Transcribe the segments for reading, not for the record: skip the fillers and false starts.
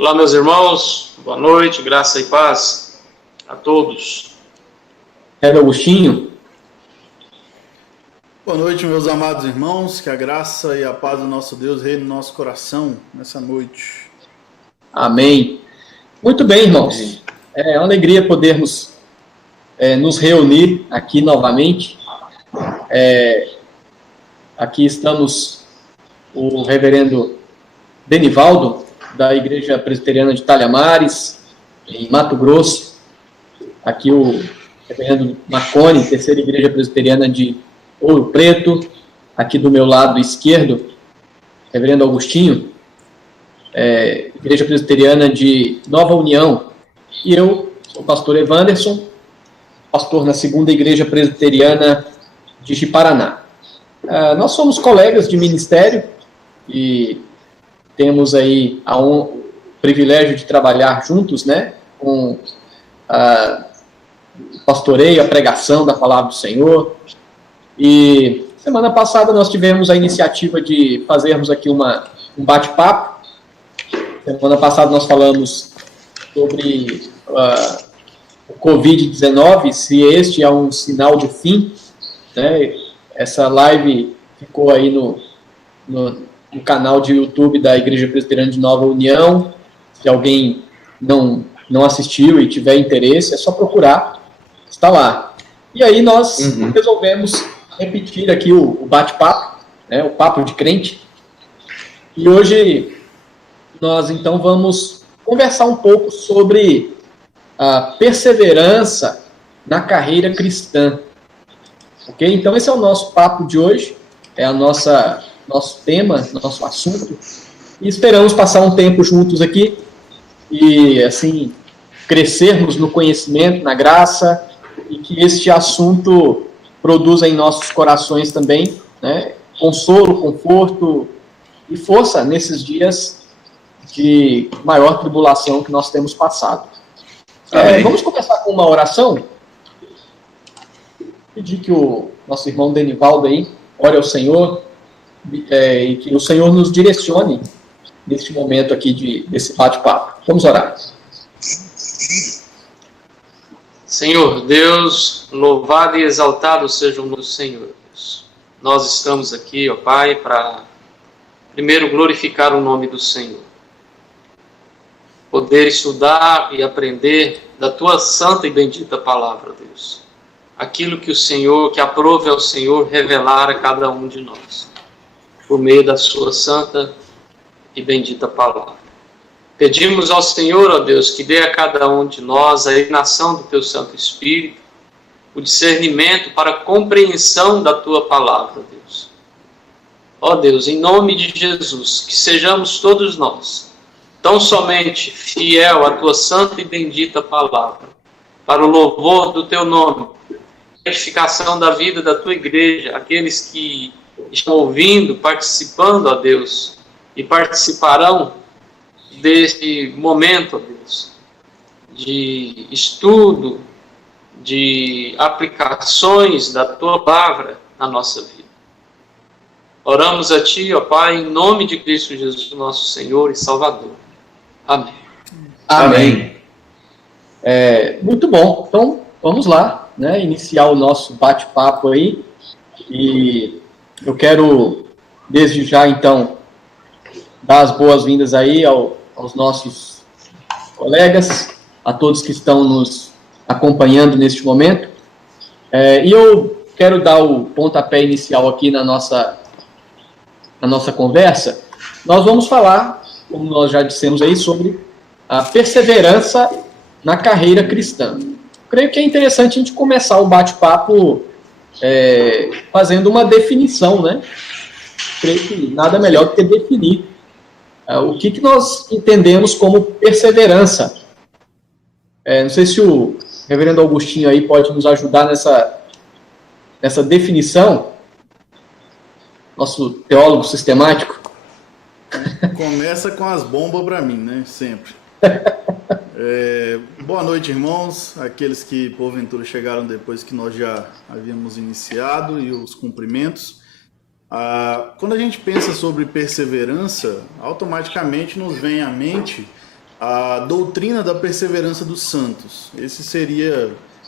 Olá, meus irmãos, boa noite, graça e paz a todos. Agostinho. Boa noite, meus amados irmãos, que a graça e a paz do nosso Deus reine no nosso coração nessa noite. Amém. Muito bem, irmãos. É uma alegria podermos nos reunir aqui novamente. Aqui estamos o reverendo Denivaldo, da Igreja Presbiteriana de Talhamares, em Mato Grosso. Aqui o reverendo Marconi, terceira Igreja Presbiteriana de Ouro Preto. Aqui do meu lado esquerdo, reverendo Agostinho, Igreja Presbiteriana de Nova União. E eu sou o pastor Evanderson, pastor na segunda Igreja Presbiteriana de Ji-Paraná. Nós somos colegas de ministério e temos aí o privilégio de trabalhar juntos, né, com o pastoreio, a pregação da palavra do Senhor. E semana passada nós tivemos a iniciativa de fazermos aqui um bate-papo. Semana passada nós falamos sobre o Covid-19, se este é um sinal do fim, né? Essa live ficou aí no canal de YouTube da Igreja Presbiteriana de Nova União. Se alguém não assistiu e tiver interesse, é só procurar, está lá. E aí nós resolvemos repetir aqui o bate-papo, né, o papo de crente. E hoje nós então vamos conversar um pouco sobre a perseverança na carreira cristã. Ok? Então esse é o nosso papo de hoje, é nosso tema, nosso assunto, e esperamos passar um tempo juntos aqui e, assim, crescermos no conhecimento, na graça, e que este assunto produza em nossos corações também, né, consolo, conforto e força nesses dias de maior tribulação que nós temos passado. Vamos começar com uma oração? Pedir que o nosso irmão Denivaldo aí ore ao Senhor e que o Senhor nos direcione neste momento aqui desse bate-papo. Vamos orar. Senhor Deus, louvado e exaltado seja o nome do Senhor Deus. Nós estamos aqui, ó Pai, para primeiro glorificar o nome do Senhor. Poder estudar e aprender da Tua santa e bendita palavra, Deus. Aquilo que que aprove ao Senhor revelar a cada um de nós, por meio da Sua santa e bendita palavra. Pedimos ao Senhor, ó Deus, que dê a cada um de nós a iluminação do Teu Santo Espírito, o discernimento para a compreensão da Tua palavra, Deus. Ó Deus, em nome de Jesus, que sejamos todos nós tão somente fiel à Tua santa e bendita palavra, para o louvor do Teu nome, a edificação da vida da Tua igreja, aqueles que estão ouvindo, participando, ó Deus, e participarão deste momento, ó Deus, de estudo, de aplicações da Tua palavra na nossa vida. Oramos a Ti, ó Pai, em nome de Cristo Jesus, nosso Senhor e Salvador. Amém. Amém. Muito bom. Então, vamos lá, né, iniciar o nosso bate-papo aí. E eu quero, desde já, então, dar as boas-vindas aí aos nossos colegas, a todos que estão nos acompanhando neste momento. E eu quero dar o pontapé inicial aqui na nossa conversa. Nós vamos falar, como nós já dissemos aí, sobre a perseverança na carreira cristã. Creio que é interessante a gente começar o bate-papo fazendo uma definição, né? Creio que nada melhor do que definir o que nós entendemos como perseverança. Não sei se o reverendo Agostinho aí pode nos ajudar nessa definição, nosso teólogo sistemático. Começa com as bombas para mim, né? Sempre. Boa noite, irmãos, aqueles que porventura chegaram depois que nós já havíamos iniciado, e os cumprimentos. Quando a gente pensa sobre perseverança, automaticamente nos vem à mente a doutrina da perseverança dos santos. Esse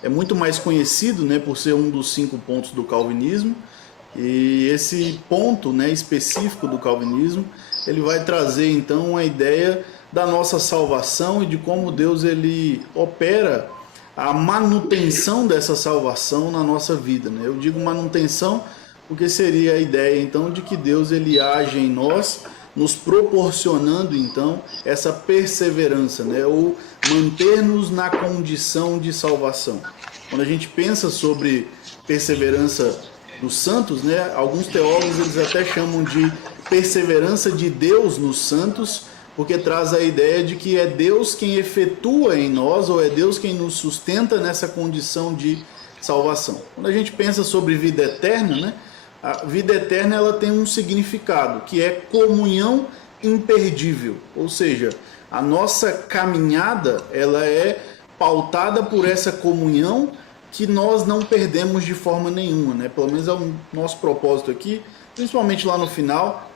é muito mais conhecido, né, por ser um dos 5 pontos do calvinismo, e esse ponto, né, específico do calvinismo, ele vai trazer então a ideia da nossa salvação e de como Deus ele opera a manutenção dessa salvação na nossa vida, né? Eu digo manutenção porque seria a ideia então de que Deus ele age em nós, nos proporcionando então essa perseverança, né? Ou manter-nos na condição de salvação. Quando a gente pensa sobre perseverança dos santos, né? Alguns teólogos eles até chamam de perseverança de Deus nos santos, porque traz a ideia de que é Deus quem efetua em nós, ou é Deus quem nos sustenta nessa condição de salvação. Quando a gente pensa sobre vida eterna, né? A vida eterna ela tem um significado, que é comunhão imperdível, ou seja, a nossa caminhada ela é pautada por essa comunhão que nós não perdemos de forma nenhuma, né? Pelo menos é o nosso propósito aqui, principalmente lá no final.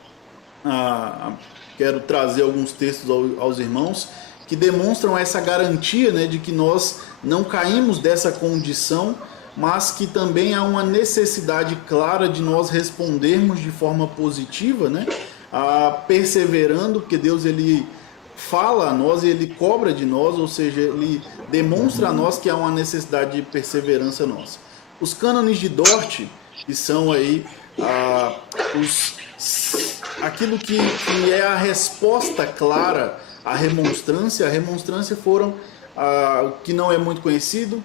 Quero trazer alguns textos aos irmãos que demonstram essa garantia, né, de que nós não caímos dessa condição, mas que também há uma necessidade clara de nós respondermos de forma positiva, né, perseverando, porque Deus ele fala a nós e ele cobra de nós, ou seja, ele demonstra a nós que há uma necessidade de perseverança nossa. Os cânones de Dort, que são aí aquilo que é a resposta clara à remonstrância. A remonstrância foram, que não é muito conhecido,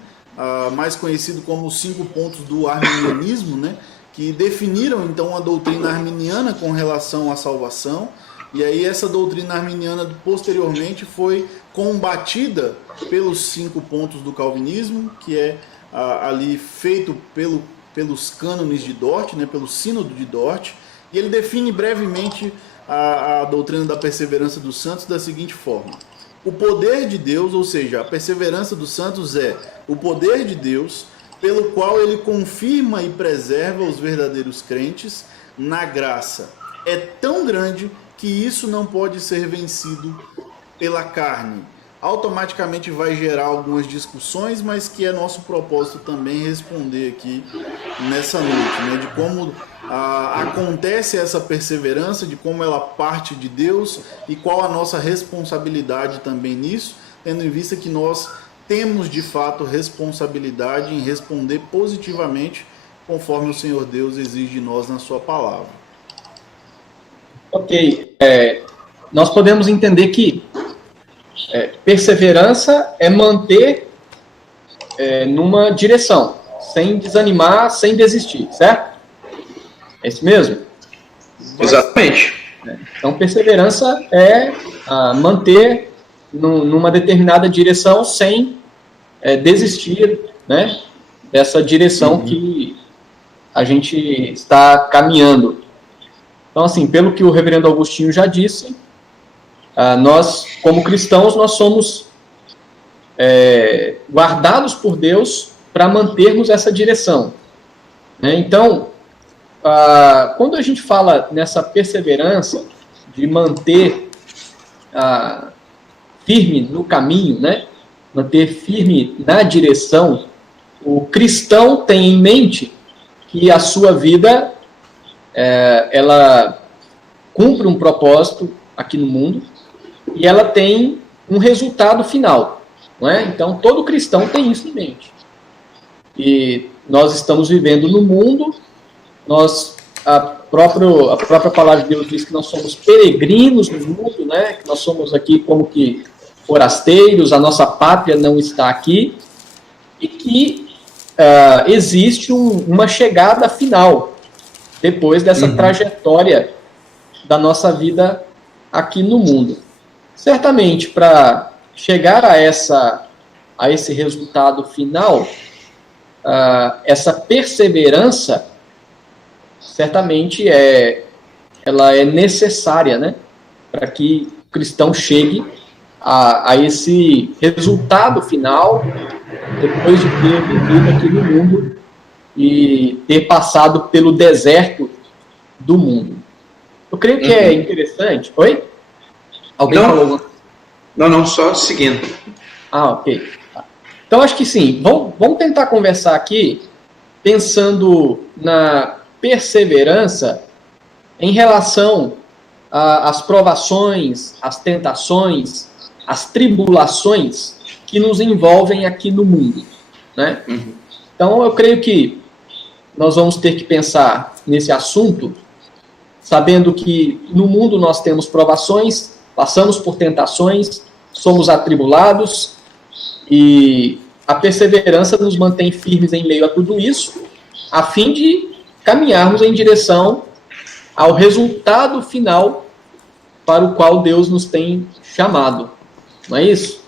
mais conhecido como os 5 pontos do arminianismo, né, que definiram então a doutrina arminiana com relação à salvação. E aí essa doutrina arminiana posteriormente foi combatida pelos 5 pontos do calvinismo, que é ali feito pelos cânones de Dort, né, pelo sínodo de Dort. E ele define brevemente a doutrina da perseverança dos santos da seguinte forma: o poder de Deus, ou seja, a perseverança dos santos é o poder de Deus pelo qual ele confirma e preserva os verdadeiros crentes na graça. É tão grande que isso não pode ser vencido pela carne. Automaticamente vai gerar algumas discussões, mas que é nosso propósito também responder aqui nessa noite, né? De como acontece essa perseverança, de como ela parte de Deus e qual a nossa responsabilidade também nisso, tendo em vista que nós temos de fato responsabilidade em responder positivamente conforme o Senhor Deus exige de nós na sua palavra. Ok, nós podemos entender que perseverança é manter numa direção, sem desanimar, sem desistir, certo? É isso mesmo? Exatamente. Então, perseverança é manter numa determinada direção sem desistir, né, dessa direção que a gente está caminhando. Então, assim, pelo que o reverendo Augustinho já disse, nós, como cristãos, nós somos guardados por Deus para mantermos essa direção, né? Então, quando a gente fala nessa perseverança de manter firme no caminho, né? Manter firme na direção, o cristão tem em mente que a sua vida ela cumpre um propósito aqui no mundo e ela tem um resultado final, não é? Então, todo cristão tem isso em mente. E nós estamos vivendo no mundo, a própria palavra de Deus diz que nós somos peregrinos no mundo, né? Que nós somos aqui como que forasteiros, a nossa pátria não está aqui, e que existe uma chegada final, depois dessa trajetória da nossa vida aqui no mundo. Certamente, para chegar a esse resultado final, essa perseverança, certamente ela é necessária, né, para que o cristão chegue a esse resultado final, depois de ter vivido aqui no mundo e ter passado pelo deserto do mundo. Eu creio que é interessante. Oi? Alguém falou? Não, só seguindo. Ok. Então, acho que sim. Vamos tentar conversar aqui, pensando na perseverança em relação às provações, às tentações, às tribulações que nos envolvem aqui no mundo, né? Uhum. Então, eu creio que nós vamos ter que pensar nesse assunto, sabendo que no mundo nós temos provações, passamos por tentações, somos atribulados, e a perseverança nos mantém firmes em meio a tudo isso, a fim de caminharmos em direção ao resultado final para o qual Deus nos tem chamado. Não é isso?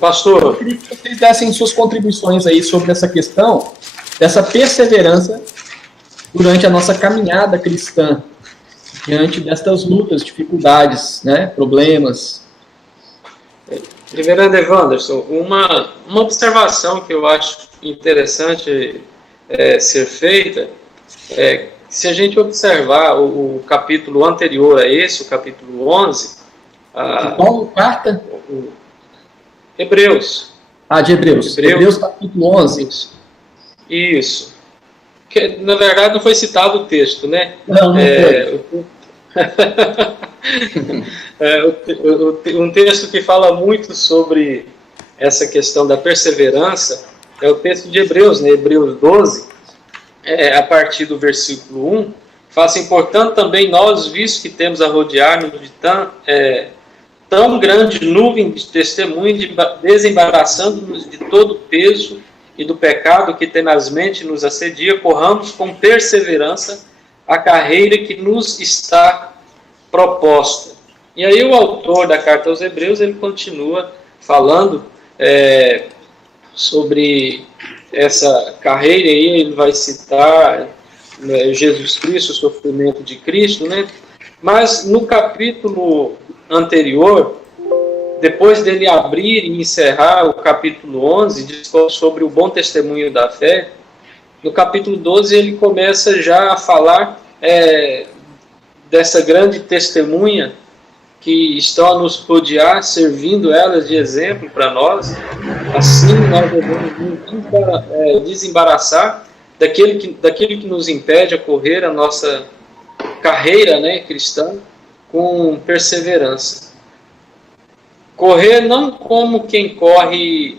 Pastor, Eu queria que vocês dessem suas contribuições aí sobre essa questão, dessa perseverança durante a nossa caminhada cristã, diante destas lutas, dificuldades, né, problemas. Reverendo Evanderson, uma observação que eu acho interessante ser feita é, se a gente observar o capítulo anterior a esse, o capítulo 11... Qual carta? Hebreus. De Hebreus. Hebreus capítulo 11. Isso. Que, na verdade, não foi citado o texto, né? Não foi. Um texto que fala muito sobre essa questão da perseverança é o texto de Hebreus, né? Hebreus 12, a partir do versículo 1, fala assim: portanto também nós, visto que temos a rodear-nos de tão grande nuvem de testemunho, desembaraçando-nos de todo o peso e do pecado que tenazmente nos assedia, corramos com perseverança a carreira que nos está proposta. E aí o autor da carta aos Hebreus, ele continua falando sobre essa carreira, aí ele vai citar Jesus Cristo, o sofrimento de Cristo, né? Mas no capítulo anterior, depois dele abrir e encerrar o capítulo 11, diz sobre o bom testemunho da fé, no capítulo 12 ele começa já a falar dessa grande testemunha que estão a nos rodear, servindo elas de exemplo para nós. Assim nós devemos desembaraçar daquilo que nos impede a correr a nossa carreira, né, cristã, com perseverança. Correr não como quem corre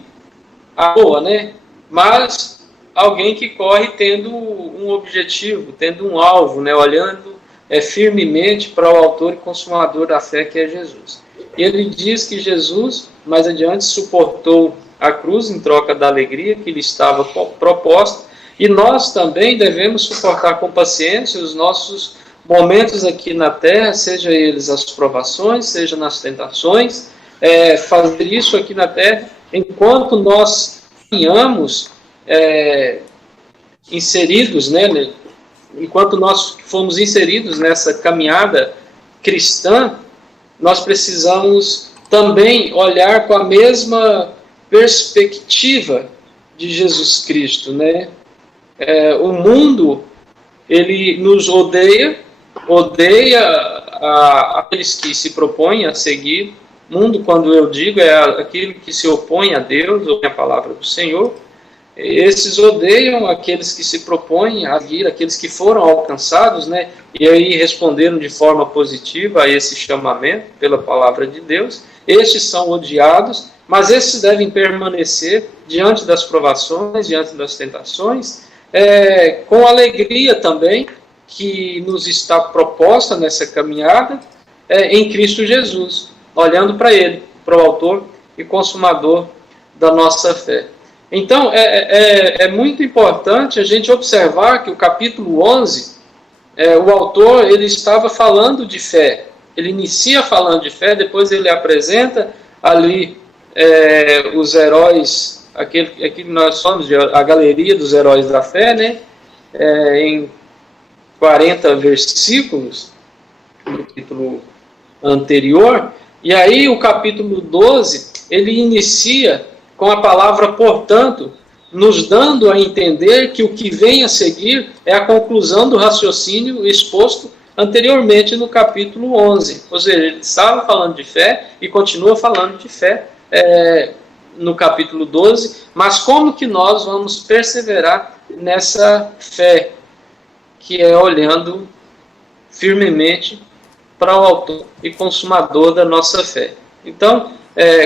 à toa, né, mas alguém que corre tendo um objetivo, tendo um alvo, né, olhando firmemente para o autor e consumador da fé, que é Jesus. E ele diz que Jesus, mais adiante, suportou a cruz em troca da alegria que lhe estava proposta, e nós também devemos suportar com paciência os nossos momentos aqui na terra, seja eles as provações, seja nas tentações, fazer isso aqui na terra, enquanto nós caminhamos inseridos, né, enquanto nós fomos inseridos nessa caminhada cristã, nós precisamos também olhar com a mesma perspectiva de Jesus Cristo, né? O mundo, ele nos odeia aqueles que se propõem a seguir. Mundo, quando eu digo, é aquilo que se opõe a Deus, ou a palavra do Senhor. Esses odeiam aqueles que se propõem a seguir, aqueles que foram alcançados, né? E aí responderam de forma positiva a esse chamamento pela palavra de Deus. Estes são odiados, mas esses devem permanecer diante das provações, diante das tentações, com alegria também, que nos está proposta nessa caminhada, em Cristo Jesus, olhando para Ele, para o autor e consumador da nossa fé. Então, é muito importante a gente observar que o capítulo 11, o autor ele estava falando de fé. Ele inicia falando de fé, depois ele apresenta ali os heróis, aquele que nós somos, a galeria dos heróis da fé, né? Em 40 versículos, no capítulo anterior. E aí o capítulo 12, ele inicia com a palavra portanto, nos dando a entender que o que vem a seguir é a conclusão do raciocínio exposto anteriormente no capítulo 11. Ou seja, ele estava falando de fé e continua falando de fé no capítulo 12, mas como que nós vamos perseverar nessa fé, que é olhando firmemente para o autor e consumador da nossa fé. Então,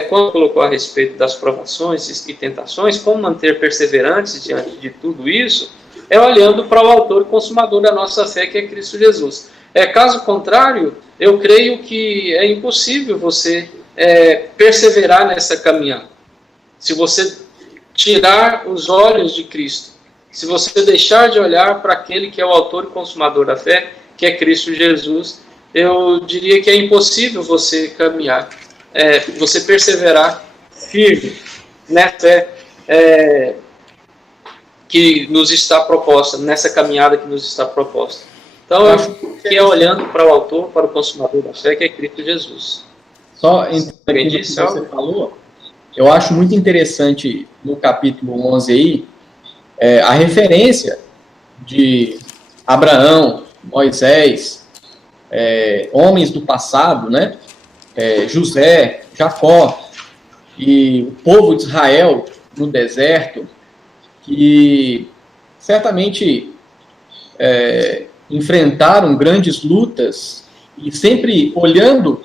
quando colocou a respeito das provações e tentações, como manter perseverantes diante de tudo isso, é olhando para o autor e consumador da nossa fé, que é Cristo Jesus. Caso contrário, eu creio que é impossível você perseverar nessa caminhada. Se você tirar os olhos de Cristo, se você deixar de olhar para aquele que é o autor e consumador da fé, que é Cristo Jesus, eu diria que é impossível você caminhar, você perseverar firme nessa fé que nos está proposta, nessa caminhada que nos está proposta. Então, eu acho que é olhando para o autor, para o consumador da fé, que é Cristo Jesus. Só entre aquilo que você falou, eu acho muito interessante no capítulo 11 aí, a referência de Abraão, Moisés, homens do passado, né? José, Jacó e o povo de Israel no deserto, que certamente enfrentaram grandes lutas e sempre olhando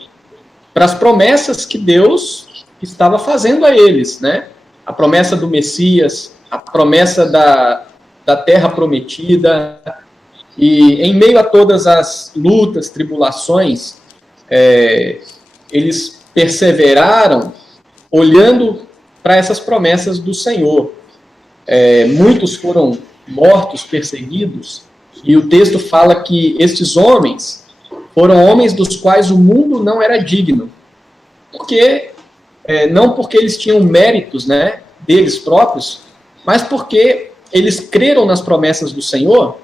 para as promessas que Deus estava fazendo a eles, né? A promessa do Messias, a promessa da terra prometida. E em meio a todas as lutas, tribulações, eles perseveraram olhando para essas promessas do Senhor. Muitos foram mortos, perseguidos, e o texto fala que estes homens foram homens dos quais o mundo não era digno. Não porque eles tinham méritos, né, deles próprios, mas porque eles creram nas promessas do Senhor.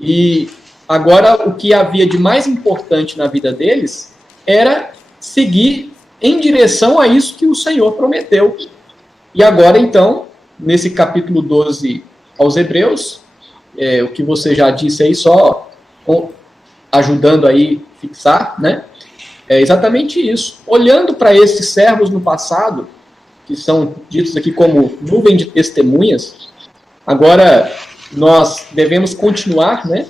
E agora o que havia de mais importante na vida deles era seguir em direção a isso que o Senhor prometeu. E agora, então, nesse capítulo 12 aos Hebreus, o que você já disse aí, só ajudando aí a fixar, né? É exatamente isso. Olhando para esses servos no passado, que são ditos aqui como nuvem de testemunhas, agora nós devemos continuar, né,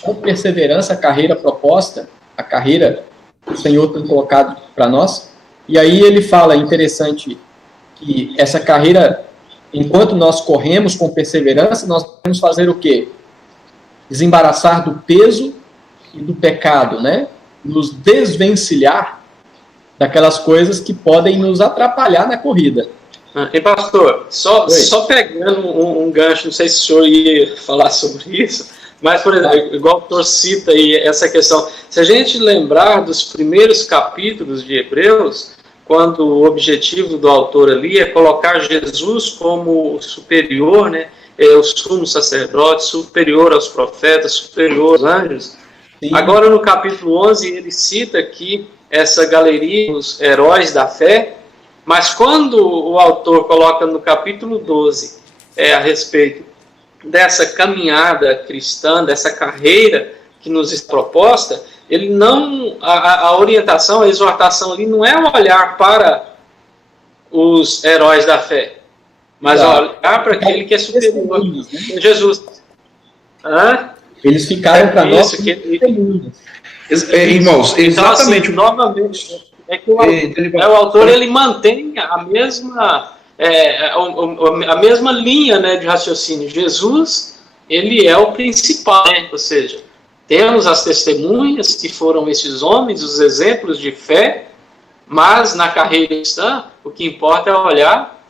com perseverança a carreira proposta, a carreira que o Senhor tem colocado para nós. E aí ele fala, interessante, que essa carreira, enquanto nós corremos com perseverança, nós devemos fazer o quê? Desembaraçar do peso e do pecado, né? Nos desvencilhar daquelas coisas que podem nos atrapalhar na corrida. E pastor, só pegando um gancho, não sei se o senhor ia falar sobre isso, mas, por exemplo, igual o autor cita aí essa questão, se a gente lembrar dos primeiros capítulos de Hebreus, quando o objetivo do autor ali é colocar Jesus como superior, né, o sumo sacerdote, superior aos profetas, superior aos anjos. Sim. Agora no capítulo 11 ele cita aqui essa galeria dos heróis da fé, mas quando o autor coloca no capítulo 12 a respeito dessa caminhada cristã, dessa carreira que nos é proposta, ele não, a orientação, a exortação ali não é olhar para os heróis da fé, mas olhar para aquele que é superior, né? Jesus. Eles ficaram para nós irmãos, exatamente. Então, assim, novamente, que o autor ele mantém a mesma linha, né, de raciocínio. Jesus, ele é o principal, né? Ou seja, temos as testemunhas que foram esses homens, os exemplos de fé, mas na carreira cristã o que importa é olhar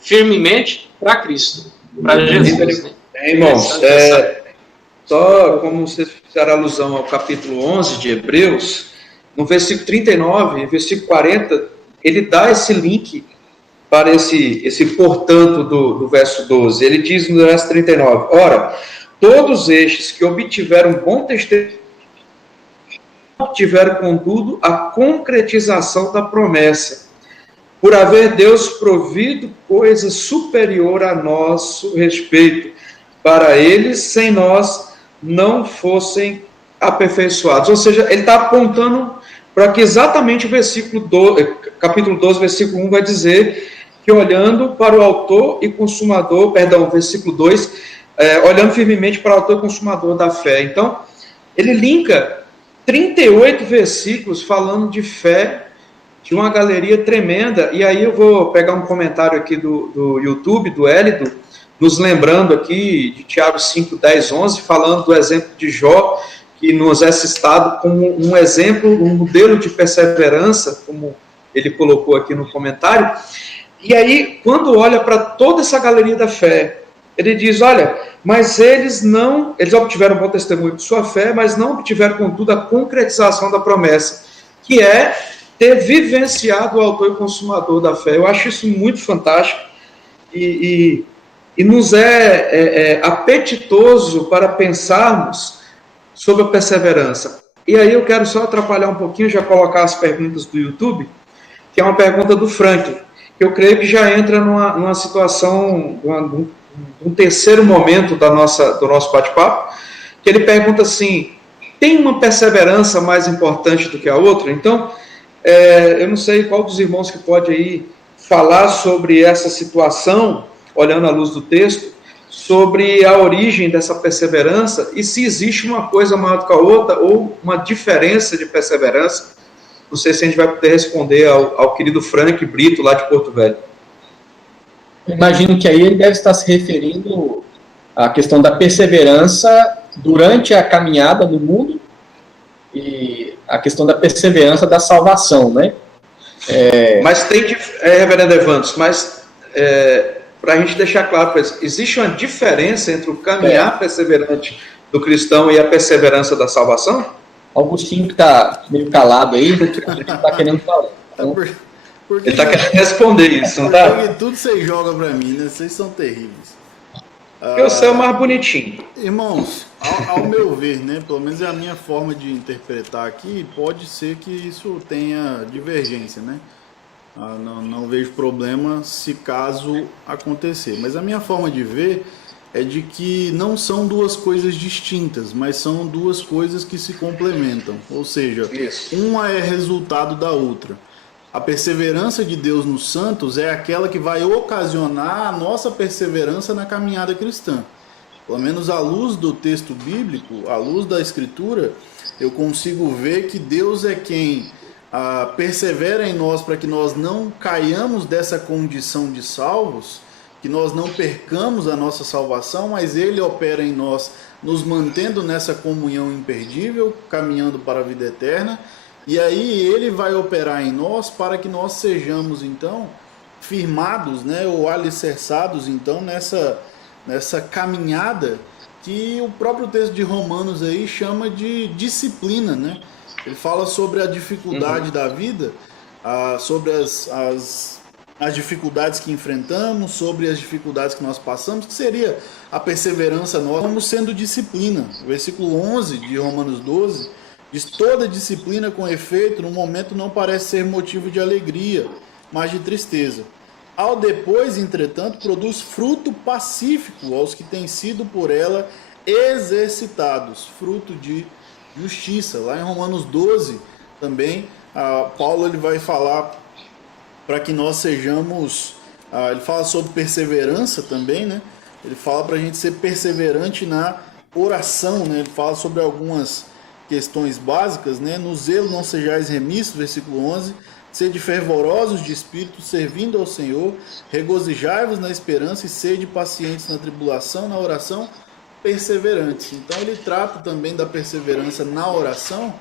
firmemente para Cristo, para Jesus. Né? Irmãos, só como vocês fizeram alusão ao capítulo 11 de Hebreus, no versículo 39 e versículo 40, ele dá esse link para esse portanto do verso 12. Ele diz no verso 39, ora, todos estes que obtiveram bom testemunho tiveram, contudo, a concretização da promessa, por haver Deus provido coisa superior a nosso respeito. Para eles, sem nós, não fossem aperfeiçoados. Ou seja, ele está apontando para que exatamente o capítulo 12, versículo 1 vai dizer que olhando para o autor e consumador, versículo 2, olhando firmemente para o autor e consumador da fé. Então, ele linka 38 versículos falando de fé, de uma galeria tremenda. E aí eu vou pegar um comentário aqui do YouTube, do Élido, nos lembrando aqui de Tiago 5, 10, 11, falando do exemplo de Jó, que nos é citado como um exemplo, um modelo de perseverança, como ele colocou aqui no comentário. E aí, quando olha para toda essa galeria da fé, ele diz, olha, mas eles obtiveram bom testemunho de sua fé, mas não obtiveram, contudo, a concretização da promessa, que é ter vivenciado o autor e consumador da fé. Eu acho isso muito fantástico e nos é apetitoso para pensarmos sobre a perseverança. E aí eu quero só atrapalhar um pouquinho, já colocar as perguntas do YouTube, que é uma pergunta do Franklin, que eu creio que já entra numa situação, um terceiro momento do nosso bate-papo, que ele pergunta assim, tem uma perseverança mais importante do que a outra? Então, eu não sei qual dos irmãos que pode aí falar sobre essa situação, olhando à luz do texto, sobre a origem dessa perseverança e se existe uma coisa maior do que a outra ou uma diferença de perseverança. Não sei se a gente vai poder responder ao querido Frank Brito, lá de Porto Velho. Imagino que aí ele deve estar se referindo à questão da perseverança durante a caminhada no mundo e a questão da perseverança da salvação, né? Mas tem, reverendo Evantos, para a gente deixar claro para eles, existe uma diferença entre o caminhar perseverante do cristão e a perseverança da salvação? Augustinho, que está meio calado aí, está querendo falar. Então, ele está querendo responder isso, não tá? Porque tudo vocês jogam para mim, né? Vocês são terríveis. Eu sou o mais bonitinho. Irmãos, ao meu ver, né? Pelo menos é a minha forma de interpretar aqui, pode ser que isso tenha divergência, né? Não vejo problema se caso acontecer. Mas a minha forma de ver é de que não são duas coisas distintas, mas são duas coisas que se complementam. Ou seja, uma é resultado da outra. A perseverança de Deus nos santos é aquela que vai ocasionar a nossa perseverança na caminhada cristã. Pelo menos à luz do texto bíblico, à luz da Escritura, eu consigo ver que Deus é quem persevera em nós para que nós não caiamos dessa condição de salvos, que nós não percamos a nossa salvação, mas Ele opera em nós, nos mantendo nessa comunhão imperdível, caminhando para a vida eterna, e aí Ele vai operar em nós para que nós sejamos, então, firmados, né, ou alicerçados, então, nessa caminhada que o próprio texto de Romanos aí chama de disciplina, né? Ele fala sobre a dificuldade da vida, sobre as dificuldades que enfrentamos, sobre as dificuldades que nós passamos, que seria a perseverança nossa, como sendo disciplina. O versículo 11 de Romanos 12 diz: toda disciplina com efeito no momento não parece ser motivo de alegria, mas de tristeza. Ao depois, entretanto, produz fruto pacífico aos que têm sido por ela exercitados, fruto de justiça. Lá em Romanos 12 também, Paulo ele vai falar para que nós sejamos, ele fala sobre perseverança também, né? Ele fala para a gente ser perseverante na oração, né? Ele fala sobre algumas questões básicas, né? No zelo não sejais remissos, versículo 11, sede fervorosos de espírito, servindo ao Senhor, regozijai-vos na esperança e sede pacientes na tribulação, na oração, perseverantes. Então ele trata também da perseverança na oração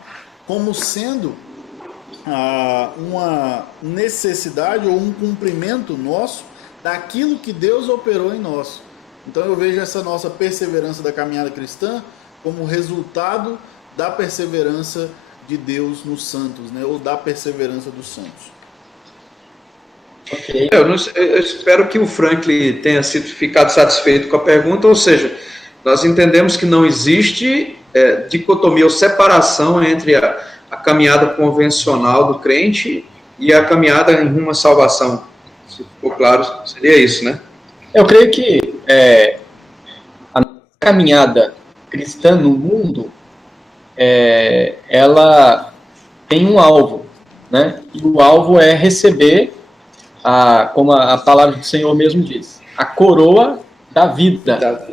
como sendo uma necessidade ou um cumprimento nosso daquilo que Deus operou em nós. Então eu vejo essa nossa perseverança da caminhada cristã como resultado da perseverança de Deus nos santos, né? Ou da perseverança dos santos. ok. Eu espero que o Franklin tenha ficado satisfeito com a pergunta, ou seja, nós entendemos que não existe dicotomia ou separação entre a caminhada convencional do crente e a caminhada em rumo à salvação. Se ficou claro, seria isso, né? Eu creio que a caminhada cristã no mundo, ela tem um alvo, né? E o alvo é receber, como a palavra do Senhor mesmo diz, a coroa da vida.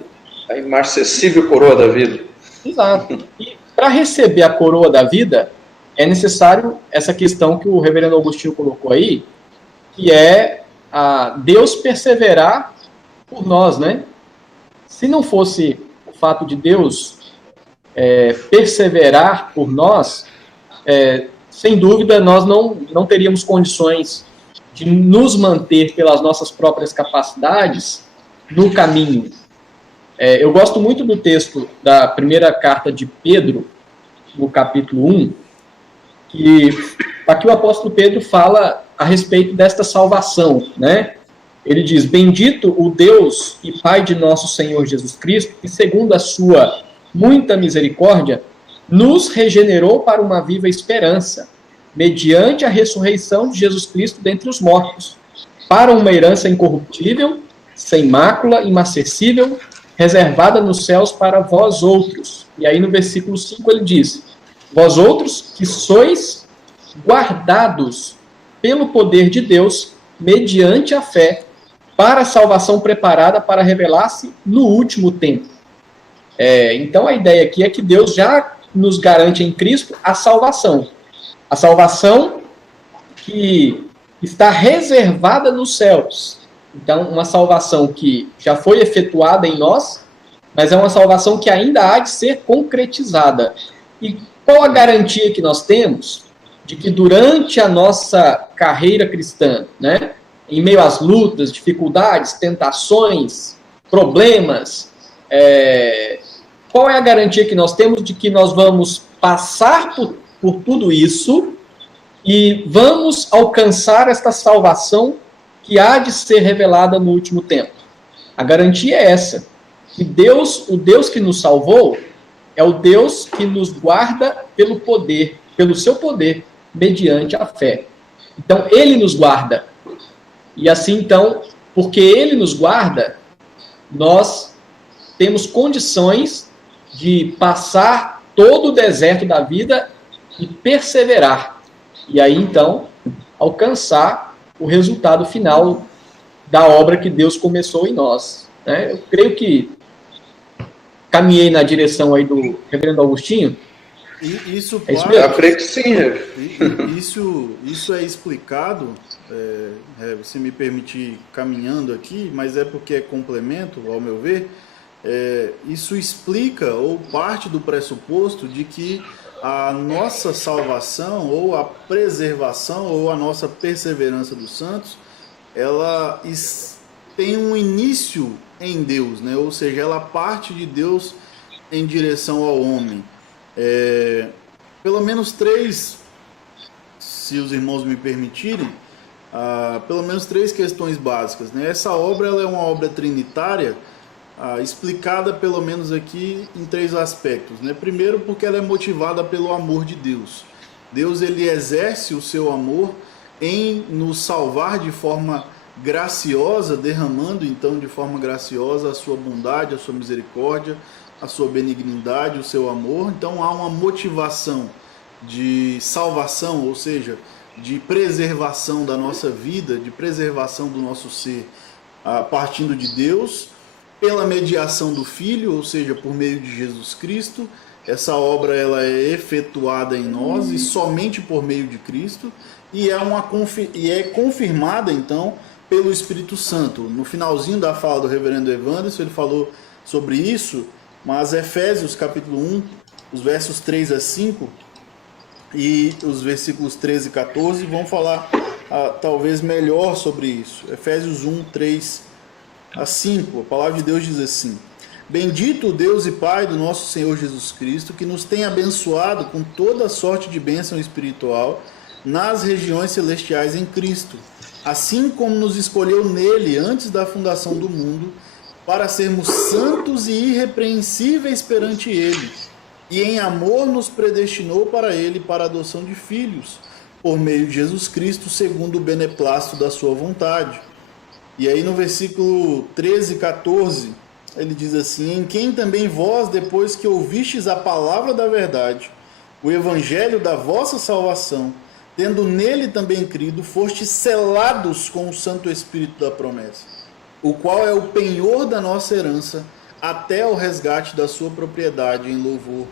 A imarcessível coroa da vida. Exato. E para receber a coroa da vida, é necessário essa questão que o reverendo Agostinho colocou aí, que é Deus perseverar por nós, né? Se não fosse o fato de Deus perseverar por nós, sem dúvida nós não teríamos condições de nos manter pelas nossas próprias capacidades no caminho. Eu gosto muito do texto da primeira carta de Pedro, no capítulo 1, que aqui o apóstolo Pedro fala a respeito desta salvação, né? Ele diz: bendito o Deus e Pai de nosso Senhor Jesus Cristo, que segundo a sua muita misericórdia, nos regenerou para uma viva esperança, mediante a ressurreição de Jesus Cristo dentre os mortos, para uma herança incorruptível, sem mácula, imacessível, reservada nos céus para vós outros. E aí no versículo 5 ele diz: vós outros que sois guardados pelo poder de Deus, mediante a fé, para a salvação preparada para revelar-se no último tempo. Então a ideia aqui é que Deus já nos garante em Cristo a salvação. A salvação que está reservada nos céus. Então, uma salvação que já foi efetuada em nós, mas é uma salvação que ainda há de ser concretizada. E qual a garantia que nós temos de que durante a nossa carreira cristã, né, em meio às lutas, dificuldades, tentações, problemas, qual é a garantia que nós temos de que nós vamos passar por tudo isso e vamos alcançar esta salvação que há de ser revelada no último tempo? A garantia é essa, que Deus, o Deus que nos salvou, é o Deus que nos guarda pelo poder, pelo seu poder, mediante a fé. Então, Ele nos guarda. E assim, então, porque Ele nos guarda, nós temos condições de passar todo o deserto da vida e perseverar. E aí, então, alcançar o resultado final da obra que Deus começou em nós. Eu creio que caminhei na direção aí do reverendo Agostinho. Isso é isso pode, mesmo? Eu creio que sim. Isso é explicado, se me permitir caminhando aqui, mas é porque é complemento, ao meu ver. Isso explica ou parte do pressuposto de que a nossa salvação ou a preservação ou a nossa perseverança dos santos, ela tem um início em Deus, né? Ou seja, ela parte de Deus em direção ao homem. Pelo menos três, se os irmãos me permitirem, pelo menos três questões básicas, né? Essa obra ela é uma obra trinitária, explicada pelo menos aqui em três aspectos, né? Primeiro, porque ela é motivada pelo amor de Deus. Deus ele exerce o seu amor em nos salvar de forma graciosa, derramando então de forma graciosa a sua bondade, a sua misericórdia, a sua benignidade, o seu amor. Então há uma motivação de salvação, ou seja, de preservação da nossa vida, de preservação do nosso ser, partindo de Deus, pela mediação do Filho, ou seja, por meio de Jesus Cristo. Essa obra ela é efetuada em nós e somente por meio de Cristo, e é confirmada então pelo Espírito Santo. No finalzinho da fala do reverendo Evanderson, ele falou sobre isso, mas Efésios capítulo 1, os versos 3 a 5 e os versículos 13 e 14 vão falar talvez melhor sobre isso. Efésios 1, 3 a 5, a palavra de Deus diz assim: bendito o Deus e Pai do nosso Senhor Jesus Cristo, que nos tem abençoado com toda sorte de bênção espiritual nas regiões celestiais em Cristo, assim como nos escolheu nele antes da fundação do mundo, para sermos santos e irrepreensíveis perante ele, e em amor nos predestinou para ele para a adoção de filhos, por meio de Jesus Cristo, segundo o beneplácito da sua vontade. E aí no versículo 13 e 14, ele diz assim: em quem também vós, depois que ouvistes a palavra da verdade, o evangelho da vossa salvação, tendo nele também crido, fostes selados com o Santo Espírito da promessa, o qual é o penhor da nossa herança, até o resgate da sua propriedade, em louvor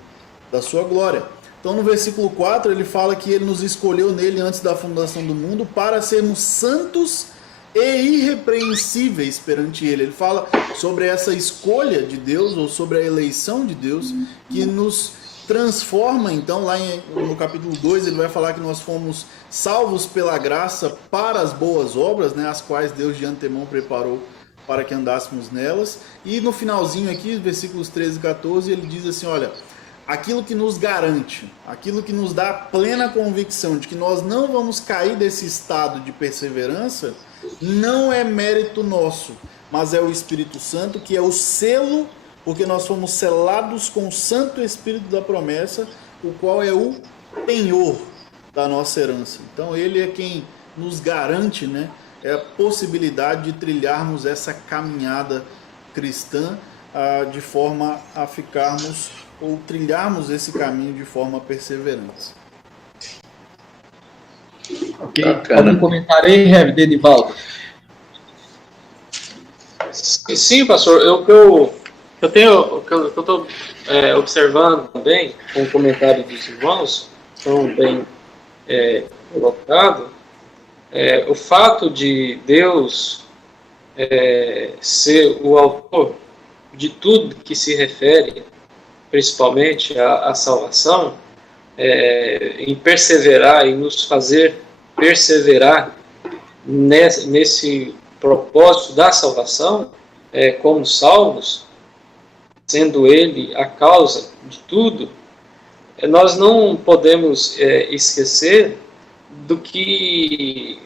da sua glória. Então, no versículo 4, ele fala que ele nos escolheu nele antes da fundação do mundo para sermos santos e irrepreensíveis perante ele. Ele fala sobre essa escolha de Deus, ou sobre a eleição de Deus, que nos transforma. Então, lá no capítulo 2, ele vai falar que nós fomos salvos pela graça para as boas obras, né, as quais Deus de antemão preparou para que andássemos nelas. E no finalzinho aqui, versículos 13 e 14, ele diz assim, olha, aquilo que nos garante, aquilo que nos dá plena convicção de que nós não vamos cair desse estado de perseverança, não é mérito nosso, mas é o Espírito Santo, que é o selo, porque nós fomos selados com o Santo Espírito da promessa, o qual é o penhor da nossa herança. Então ele é quem nos garante, né, a possibilidade de trilharmos essa caminhada cristã de forma a ficarmos, ou trilharmos esse caminho de forma perseverante. Ok, algum comentário aí, Rev, Denivaldo? Sim, pastor, o que eu estou observando também, com o comentário dos irmãos, tão bem colocado, o fato de Deus ser o autor de tudo que se refere, principalmente à salvação, em perseverar e nos fazer perseverar nesse propósito da salvação, como salvos, sendo Ele a causa de tudo, nós não podemos esquecer do que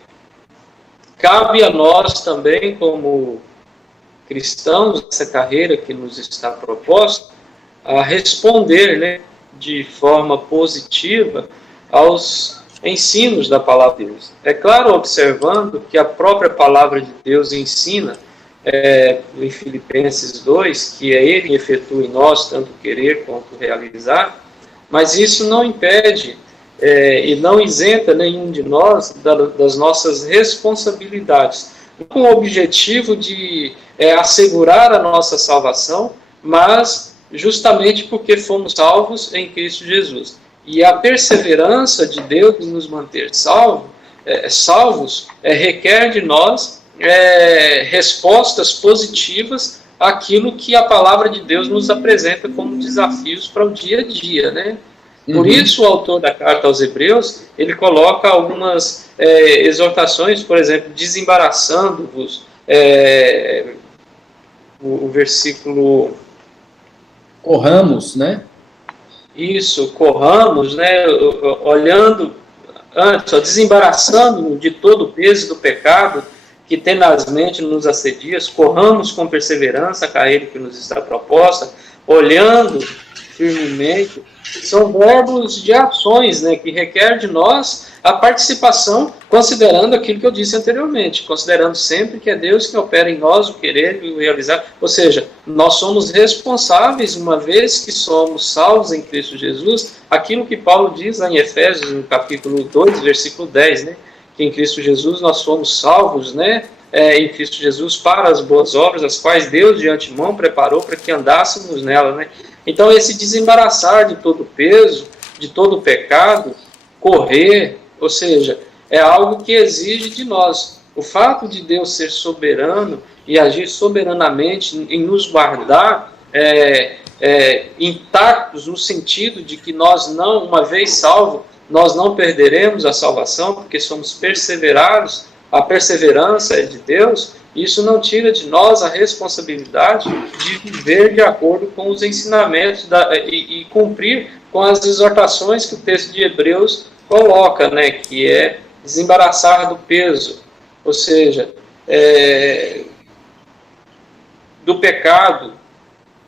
cabe a nós também, como cristãos, essa carreira que nos está proposta, a responder, né, de forma positiva aos ensinos da palavra de Deus. É claro, observando que a própria palavra de Deus ensina, em Filipenses 2, que é Ele que efetua em nós tanto querer quanto realizar, mas isso não impede e não isenta nenhum de nós das nossas responsabilidades, com o objetivo de assegurar a nossa salvação, mas justamente porque fomos salvos em Cristo Jesus. E a perseverança de Deus em nos manter salvos requer de nós respostas positivas àquilo que a palavra de Deus nos apresenta como desafios para o dia a dia, né? Por isso o autor da carta aos Hebreus, ele coloca algumas exortações, por exemplo, desembaraçando-vos, o versículo... Corramos, né? Isso, corramos, né? Olhando antes, desembaraçando de todo o peso do pecado que tenazmente nos assedia, corramos com perseverança a carreira que nos está proposta, olhando firmemente. São verbos de ações, né, que requer de nós a participação, considerando aquilo que eu disse anteriormente, considerando sempre que é Deus que opera em nós o querer e o realizar. Ou seja, nós somos responsáveis, uma vez que somos salvos em Cristo Jesus, aquilo que Paulo diz lá em Efésios, no capítulo 2, versículo 10, né, que em Cristo Jesus nós somos salvos, né, em Cristo Jesus para as boas obras, as quais Deus de antemão preparou para que andássemos nela, né. Então, esse desembaraçar de todo o peso, de todo o pecado, correr, ou seja, é algo que exige de nós. O fato de Deus ser soberano e agir soberanamente em nos guardar intactos, no sentido de que nós não, uma vez salvo, nós não perderemos a salvação, porque somos perseverados, a perseverança é de Deus. Isso não tira de nós a responsabilidade de viver de acordo com os ensinamentos e cumprir com as exortações que o texto de Hebreus coloca, né, que é desembaraçar do peso, ou seja, do pecado,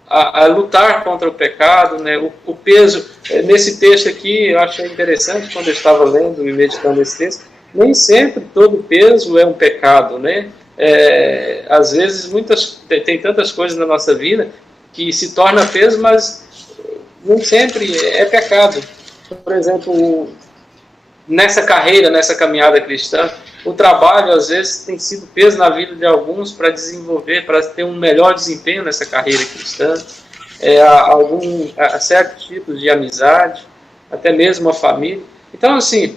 a lutar contra o pecado, né, o peso. Nesse texto aqui, eu achei interessante, quando eu estava lendo e meditando esse texto, nem sempre todo peso é um pecado, né? às vezes tem tantas coisas na nossa vida que se torna peso, mas não sempre é pecado. Por exemplo, nessa carreira, nessa caminhada cristã, o trabalho às vezes tem sido peso na vida de alguns para desenvolver, para ter um melhor desempenho nessa carreira cristã, há certos tipos de amizade, até mesmo a família. Então, assim,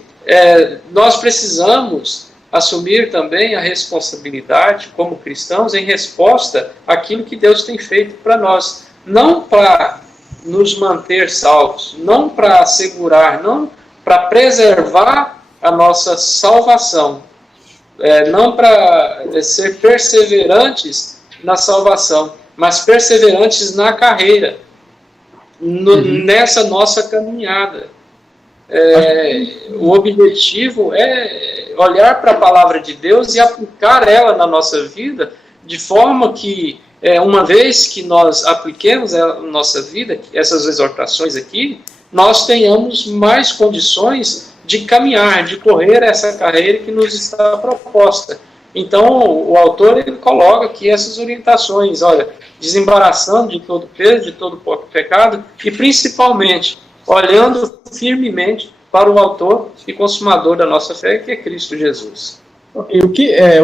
nós precisamos assumir também a responsabilidade como cristãos em resposta àquilo que Deus tem feito para nós, não para nos manter salvos, não para assegurar, não para preservar a nossa salvação, não para ser perseverantes na salvação, mas perseverantes na carreira, nessa nossa caminhada. O objetivo é olhar para a palavra de Deus e aplicar ela na nossa vida, de forma que, uma vez que nós apliquemos ela na nossa vida, essas exortações aqui, nós tenhamos mais condições de caminhar, de correr essa carreira que nos está proposta. Então, o autor ele coloca aqui essas orientações, olha, desembaraçando de todo peso, de todo pecado, e principalmente olhando firmemente para o autor e consumador da nossa fé, que é Cristo Jesus. Eu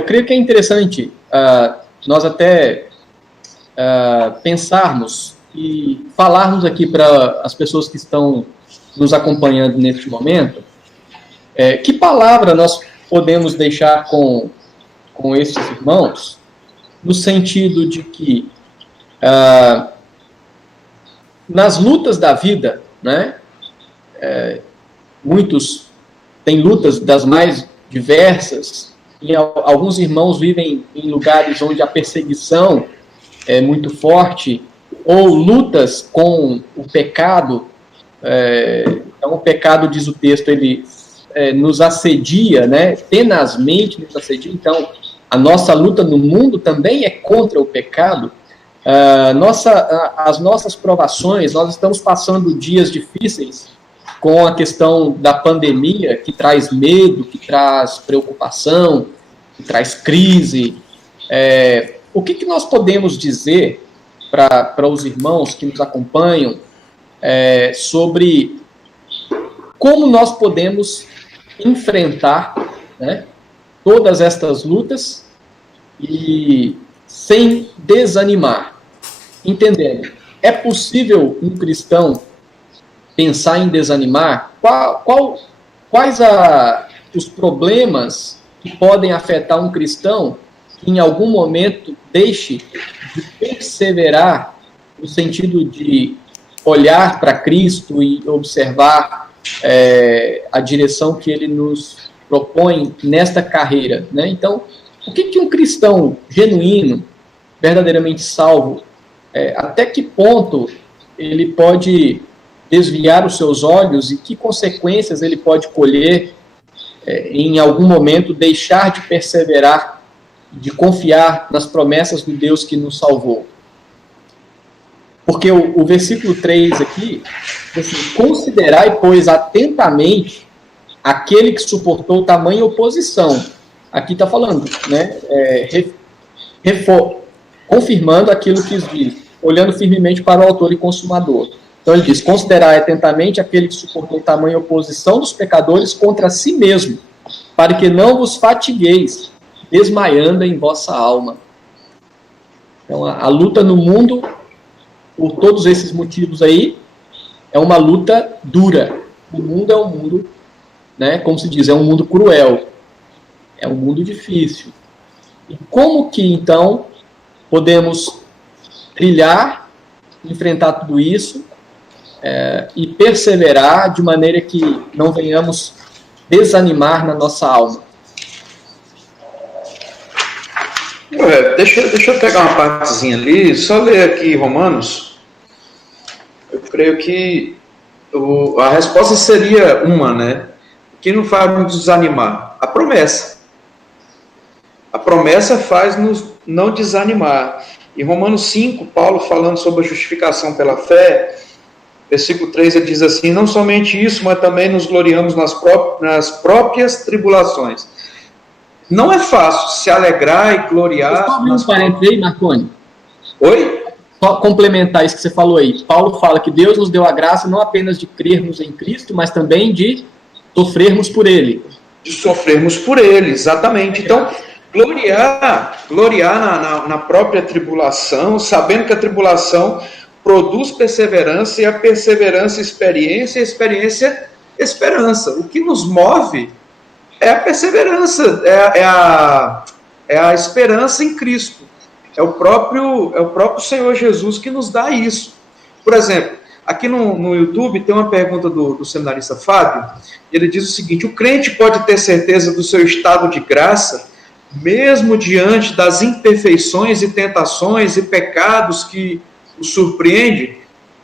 creio que é interessante nós até pensarmos e falarmos aqui para as pessoas que estão nos acompanhando neste momento, que palavra nós podemos deixar com esses irmãos, no sentido de que nas lutas da vida, né, muitos têm lutas das mais diversas, e alguns irmãos vivem em lugares onde a perseguição é muito forte, ou lutas com o pecado. Então o pecado, diz o texto, ele nos assedia, né, tenazmente nos assedia. Então a nossa luta no mundo também é contra o pecado. As nossas provações, nós estamos passando dias difíceis com a questão da pandemia, que traz medo, que traz preocupação, que traz crise. O que nós podemos dizer para os irmãos que nos acompanham sobre como nós podemos enfrentar, né, todas estas lutas e sem desanimar? Entendendo, é possível um cristão pensar em desanimar? Quais os problemas que podem afetar um cristão que em algum momento deixe de perseverar no sentido de olhar para Cristo e observar a direção que ele nos propõe nesta carreira, né? Então, o que um cristão genuíno, verdadeiramente salvo, até que ponto ele pode desviar os seus olhos e que consequências ele pode colher em algum momento deixar de perseverar, de confiar nas promessas do Deus que nos salvou? Porque o versículo 3 aqui, assim, considerai, pois, atentamente aquele que suportou tamanha oposição. Aqui está falando, né, confirmando aquilo que diz, olhando firmemente para o autor e consumador. Então ele diz, considerai atentamente aquele que suportou tamanha oposição dos pecadores contra si mesmo, para que não vos fatigueis, desmaiando em vossa alma. Então a luta no mundo, por todos esses motivos aí, é uma luta dura. O mundo é um mundo, né, como se diz, é um mundo cruel. É um mundo difícil. E como que, então, podemos trilhar, enfrentar tudo isso e perseverar de maneira que não venhamos desanimar na nossa alma? Deixa eu pegar uma partezinha ali, só ler aqui Romanos. Eu creio que a resposta seria uma, né? O que não faz nos desanimar? A promessa. A promessa faz-nos não desanimar. Em Romanos 5, Paulo falando sobre a justificação pela fé, versículo 3, ele diz assim, não somente isso, mas também nos gloriamos nas próprias tribulações, não é fácil se alegrar e gloriar. Só abrir um parênteses aí, Marconi. Oi? Só complementar isso que você falou aí. Paulo fala que Deus nos deu a graça não apenas de crermos em Cristo, mas também de sofrermos por Ele. De sofrermos por Ele, exatamente. Então, gloriar na própria tribulação, sabendo que a tribulação produz perseverança, e a perseverança, experiência, e a experiência, esperança. O que nos move é a perseverança, é a esperança em Cristo. É o próprio Senhor Jesus que nos dá isso. Por exemplo, aqui no YouTube tem uma pergunta do seminarista Fábio, ele diz o seguinte: o crente pode ter certeza do seu estado de graça, mesmo diante das imperfeições e tentações e pecados que o surpreende?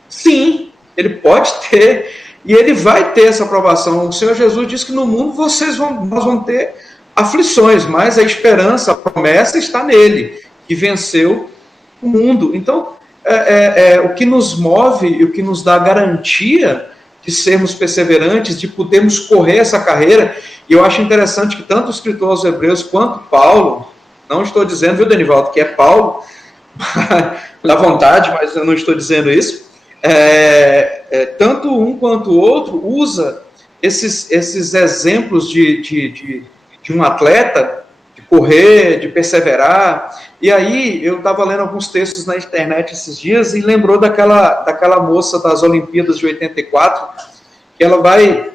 Sim, ele pode ter, e ele vai ter essa aprovação. O Senhor Jesus diz que no mundo nós vamos ter aflições, mas a esperança, a promessa está nele, que venceu o mundo. Então, o que nos move e o que nos dá garantia de sermos perseverantes, de podermos correr essa carreira. E eu acho interessante que tanto o escritor aos Hebreus quanto Paulo, não estou dizendo, viu, Denivaldo, que é Paulo, dá vontade, mas eu não estou dizendo isso, tanto um quanto o outro usa esses exemplos de um atleta, de correr, de perseverar. E aí eu estava lendo alguns textos na internet esses dias e lembrou daquela moça das Olimpíadas de 84, que ela vai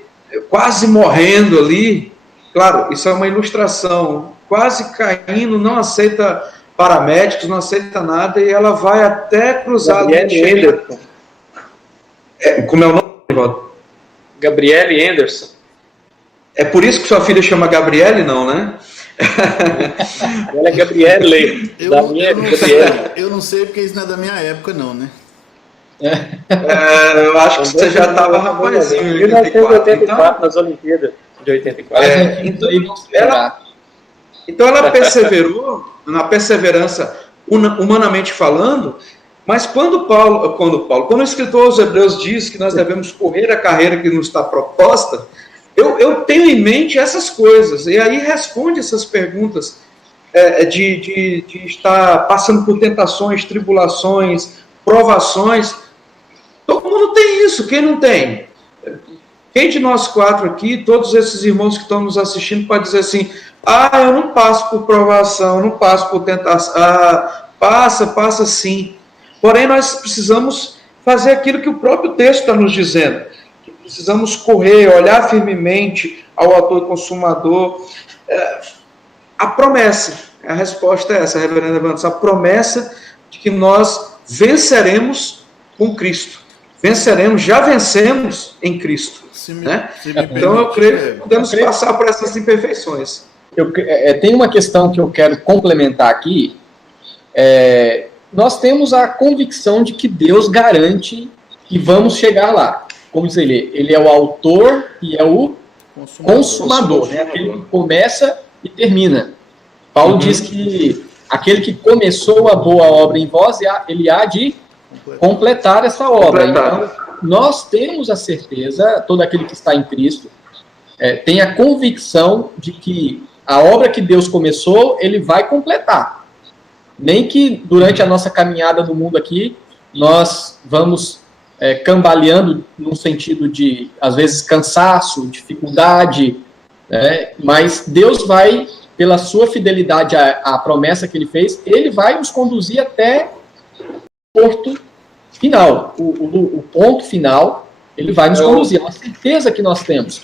quase morrendo ali. Claro, isso é uma ilustração, quase caindo, não aceita paramédicos, não aceita nada, e ela vai até cruzar a linha. Como é o nome? Gabriele Anderson. É por isso que sua filha chama Gabriele, não, né? Ela é Gabriele. Eu não sei porque isso não é da minha época, não, né? Eu acho que você já estava rapazinho em 1984, nas Olimpíadas de 84. Então ela perseverou na perseverança, humanamente falando, mas quando o escritor aos Hebreus diz que nós devemos correr a carreira que nos está proposta, eu tenho em mente essas coisas, e aí responde essas perguntas de estar passando por tentações, tribulações, provações. Todo mundo tem isso, quem não tem? Quem de nós quatro aqui, todos esses irmãos que estão nos assistindo, pode dizer assim: eu não passo por provação, eu não passo por tentação. Passa sim. Porém, nós precisamos fazer aquilo que o próprio texto está nos dizendo. Que precisamos correr, olhar firmemente ao autor e consumador. A promessa, a resposta é essa, reverendo Evangelho, a promessa de que nós venceremos com Cristo. Venceremos, já vencemos em Cristo. Né? Então, eu creio que podemos passar por essas imperfeições. Tem uma questão que eu quero complementar aqui. Nós temos a convicção de que Deus garante que vamos chegar lá. Como diz ele é o autor e é o consumador, né? Aquele que começa e termina. Paulo diz que aquele que começou a boa obra em vós, ele há de completar essa obra. Então, nós temos a certeza, todo aquele que está em Cristo, tem a convicção de que a obra que Deus começou, ele vai completar. Nem que durante a nossa caminhada no mundo aqui, nós vamos cambaleando no sentido de, às vezes, cansaço, dificuldade, né? Mas Deus vai, pela sua fidelidade à promessa que ele fez, ele vai nos conduzir até o porto final, o ponto final, ele vai nos conduzir, é uma certeza que nós temos.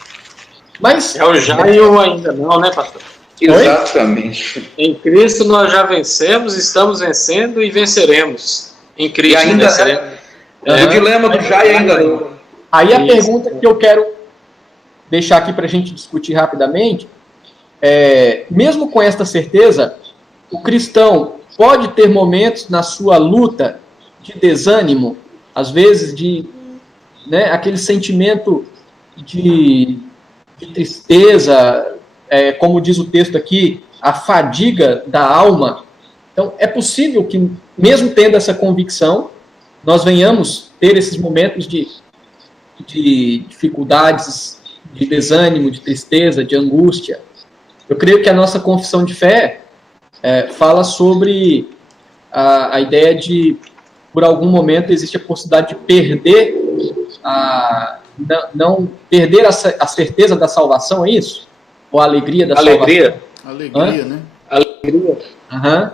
Mas é o já e o ainda não, né, pastor? Exatamente. Em Cristo nós já vencemos, estamos vencendo e venceremos. Em Cristo e ainda venceremos. O dilema do já e ainda não. Aí a pergunta que eu quero deixar aqui para a gente discutir rapidamente mesmo com esta certeza, o cristão pode ter momentos na sua luta de desânimo, às vezes aquele sentimento de tristeza, como diz o texto aqui, a fadiga da alma. Então, é possível que, mesmo tendo essa convicção, nós venhamos ter esses momentos de dificuldades, de desânimo, de tristeza, de angústia. Eu creio que a nossa confissão de fé fala sobre a ideia de, por algum momento, existe a possibilidade de perder não perder a certeza da salvação, é isso? Ou a alegria da salvação? Alegria, né? Alegria. Uhum.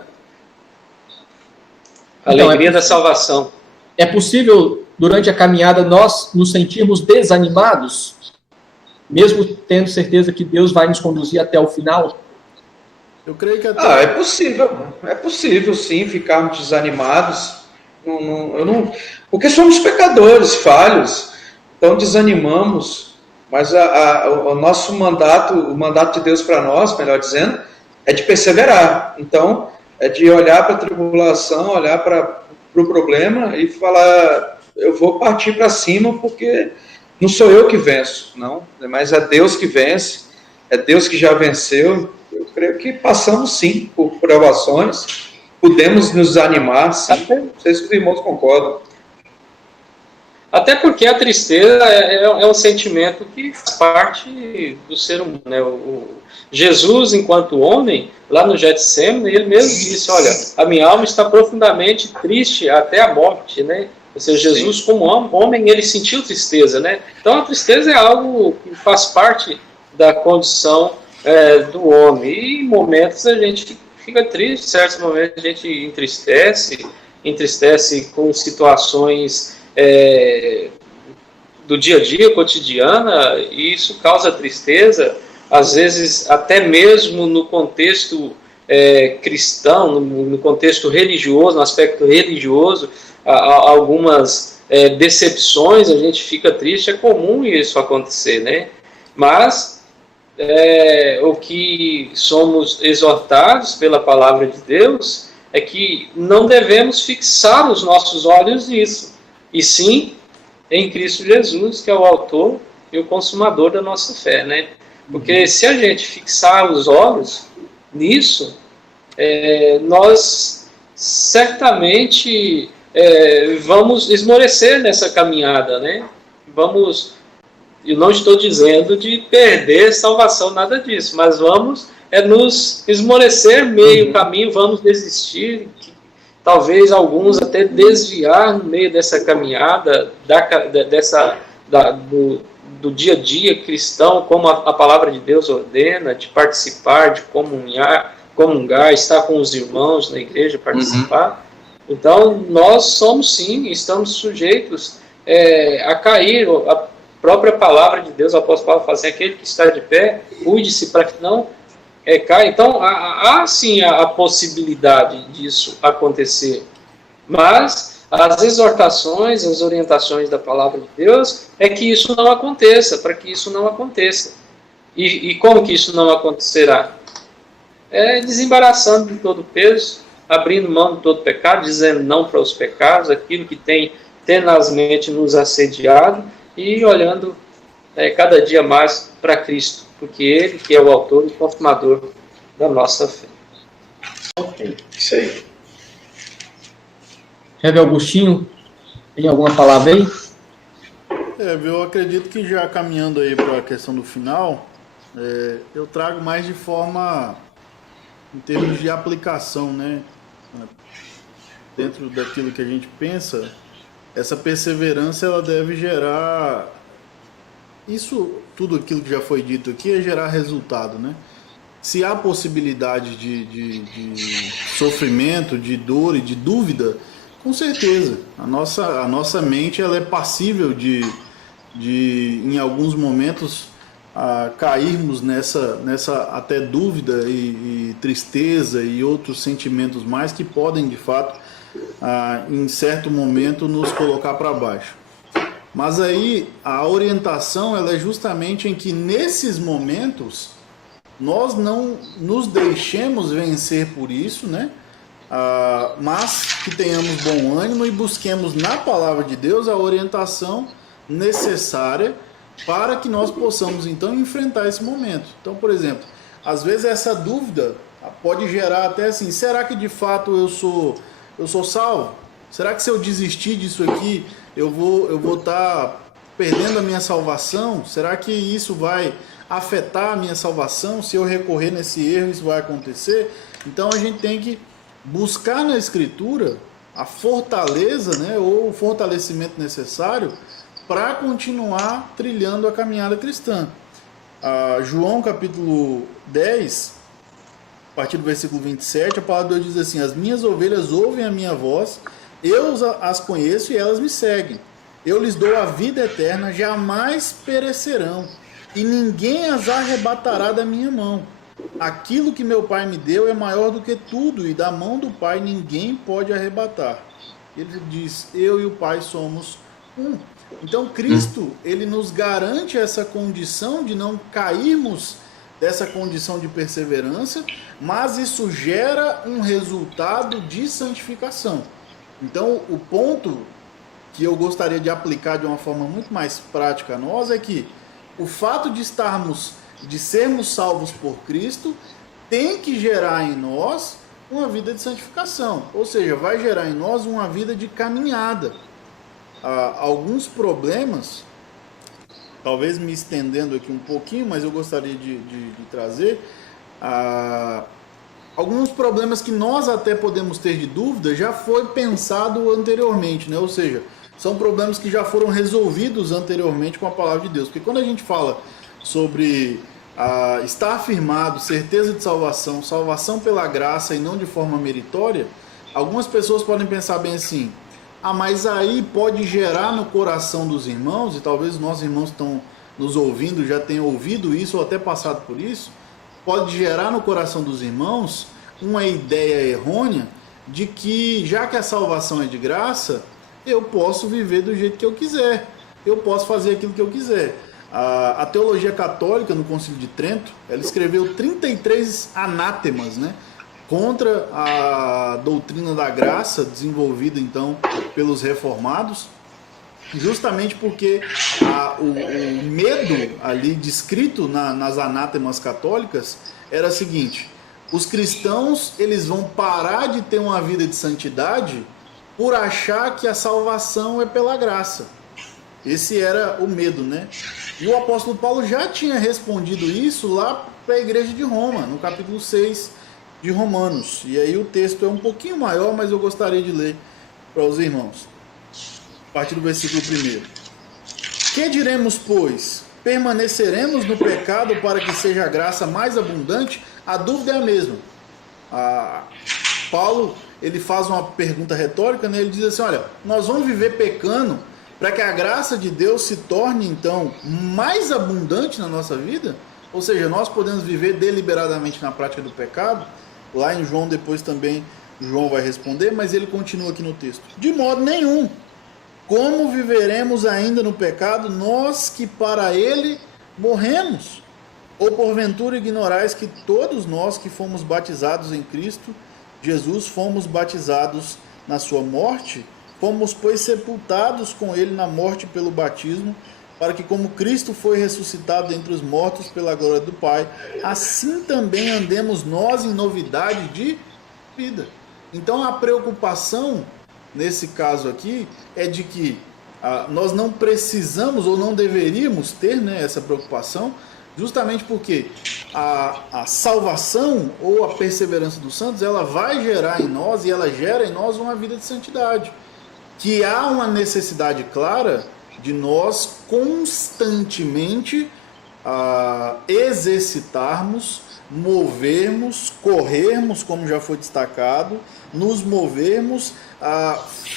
Alegria da salvação. É possível, durante a caminhada, nós nos sentirmos desanimados, mesmo tendo certeza que Deus vai nos conduzir até o final? Eu creio que até... É possível sim ficarmos desanimados. Porque somos pecadores, falhos, então desanimamos, mas o nosso mandato, o mandato de Deus para nós, melhor dizendo, é de perseverar. Então, é de olhar para a tribulação, olhar para o problema e falar, eu vou partir para cima, porque não sou eu que venço, não, mas é Deus que vence, é Deus que já venceu. Eu creio que passamos sim por provações, podemos nos animar, sim. Não sei se os irmãos concordam. Até porque a tristeza é um sentimento que faz parte do ser humano, né? Jesus, enquanto homem, lá no Getsemane, ele mesmo disse, olha, a minha alma está profundamente triste até a morte, né? Ou seja, Jesus, como homem, ele sentiu tristeza, né? Então a tristeza é algo que faz parte da condição do homem. E em momentos a gente fica triste, em certos momentos a gente entristece com situações do dia a dia, cotidiana, e isso causa tristeza, às vezes até mesmo no contexto cristão, no contexto religioso, no aspecto religioso, algumas decepções, a gente fica triste, é comum isso acontecer, né? Mas o que somos exortados pela palavra de Deus é que não devemos fixar os nossos olhos nisso, e sim em Cristo Jesus, que é o autor e o consumador da nossa fé, né? Porque se a gente fixar os olhos nisso, nós certamente vamos esmorecer nessa caminhada, né? Eu não estou dizendo de perder salvação, nada disso, mas vamos nos esmorecer meio caminho, vamos desistir, talvez alguns até desviar no meio dessa caminhada, do dia a dia cristão, como a palavra de Deus ordena, de participar, de comungar, estar com os irmãos na igreja, participar. Então, nós somos sim, estamos sujeitos a cair. A própria palavra de Deus, o apóstolo Paulo fala assim, aquele que está de pé, cuide-se para que não caia. Então, há sim a possibilidade disso acontecer, mas as exortações, as orientações da palavra de Deus é que isso não aconteça, para que isso não aconteça. E como que isso não acontecerá? Desembaraçando de todo o peso, abrindo mão de todo pecado, dizendo não para os pecados, aquilo que tem tenazmente nos assediado, e olhando cada dia mais para Cristo, porque Ele que é o autor e consumador da nossa fé. Ok, isso aí. Rev. Augustinho, tem alguma palavra aí? Eu acredito que já caminhando aí para a questão do final, eu trago mais de forma, em termos de aplicação, né? Dentro daquilo que a gente pensa, essa perseverança ela deve gerar, tudo aquilo que já foi dito aqui é gerar resultado, né? Se há possibilidade de sofrimento, de dor e de dúvida, com certeza, a nossa mente ela é passível de em alguns momentos cairmos nessa até dúvida e tristeza e outros sentimentos mais que podem de fato em certo momento nos colocar para baixo. Mas aí a orientação ela é justamente em que nesses momentos nós não nos deixemos vencer por isso, né? Mas que tenhamos bom ânimo e busquemos na palavra de Deus a orientação necessária para que nós possamos então enfrentar esse momento. Então, por exemplo, às vezes essa dúvida pode gerar até assim, será que de fato eu sou salvo? Será que se eu desistir disso aqui, eu vou estar perdendo a minha salvação? Será que isso vai afetar a minha salvação, se eu recorrer nesse erro, isso vai acontecer. Então a gente tem que buscar na Escritura a fortaleza, né, ou o fortalecimento necessário para continuar trilhando a caminhada cristã. João capítulo 10, a partir do versículo 27, a palavra de Deus diz assim: as minhas ovelhas ouvem a minha voz, eu as conheço e elas me seguem. Eu lhes dou a vida eterna, jamais perecerão, e ninguém as arrebatará da minha mão. Aquilo que meu Pai me deu é maior do que tudo, e da mão do Pai ninguém pode arrebatar. Ele diz: eu e o Pai somos um. Então Cristo, ele nos garante essa condição de não cairmos dessa condição de perseverança, mas isso gera um resultado de santificação. Então o ponto que eu gostaria de aplicar de uma forma muito mais prática a nós é que o fato de sermos salvos por Cristo tem que gerar em nós uma vida de santificação, ou seja, vai gerar em nós uma vida de caminhada. Alguns problemas, talvez me estendendo aqui um pouquinho, mas eu gostaria de trazer alguns problemas que nós até podemos ter de dúvida, já foi pensado anteriormente, né? Ou seja, são problemas que já foram resolvidos anteriormente com a palavra de Deus. Porque quando a gente fala sobre estar afirmado, certeza de salvação, salvação pela graça e não de forma meritória, algumas pessoas podem pensar bem assim: mas aí pode gerar no coração dos irmãos, e talvez os nossos irmãos que estão nos ouvindo já tenham ouvido isso ou até passado por isso, pode gerar no coração dos irmãos uma ideia errônea de que, já que a salvação é de graça, eu posso viver do jeito que eu quiser, eu posso fazer aquilo que eu quiser. A teologia católica, no Concílio de Trento, ela escreveu 33 anátemas, né, contra a doutrina da graça, desenvolvida então pelos reformados, justamente porque o medo ali descrito nas anátemas católicas era o seguinte: os cristãos, eles vão parar de ter uma vida de santidade por achar que a salvação é pela graça. Esse era o medo, né? E o apóstolo Paulo já tinha respondido isso lá para a igreja de Roma, no capítulo 6 de Romanos. E aí o texto é um pouquinho maior, mas eu gostaria de ler para os irmãos. A partir do versículo 1. Que diremos, pois? Permaneceremos no pecado para que seja a graça mais abundante? A dúvida é a mesma. Paulo, ele faz uma pergunta retórica, né? Ele diz assim: olha, nós vamos viver pecando para que a graça de Deus se torne então mais abundante na nossa vida? Ou seja, nós podemos viver deliberadamente na prática do pecado? Lá em João, depois também João vai responder, mas ele continua aqui no texto: de modo nenhum. Como viveremos ainda no pecado, nós que para ele morremos? Ou porventura ignorais que todos nós que fomos batizados em Cristo Jesus fomos batizados na sua morte? Fomos, pois, sepultados com ele na morte pelo batismo, para que, como Cristo foi ressuscitado entre os mortos pela glória do Pai, assim também andemos nós em novidade de vida. Então a preocupação nesse caso aqui é de que nós não precisamos ou não deveríamos ter, né, essa preocupação, justamente porque a salvação ou a perseverança dos santos, ela vai gerar em nós, e ela gera em nós uma vida de santidade, que há uma necessidade clara de nós constantemente exercitarmos, movermos, corrermos, como já foi destacado, nos movermos,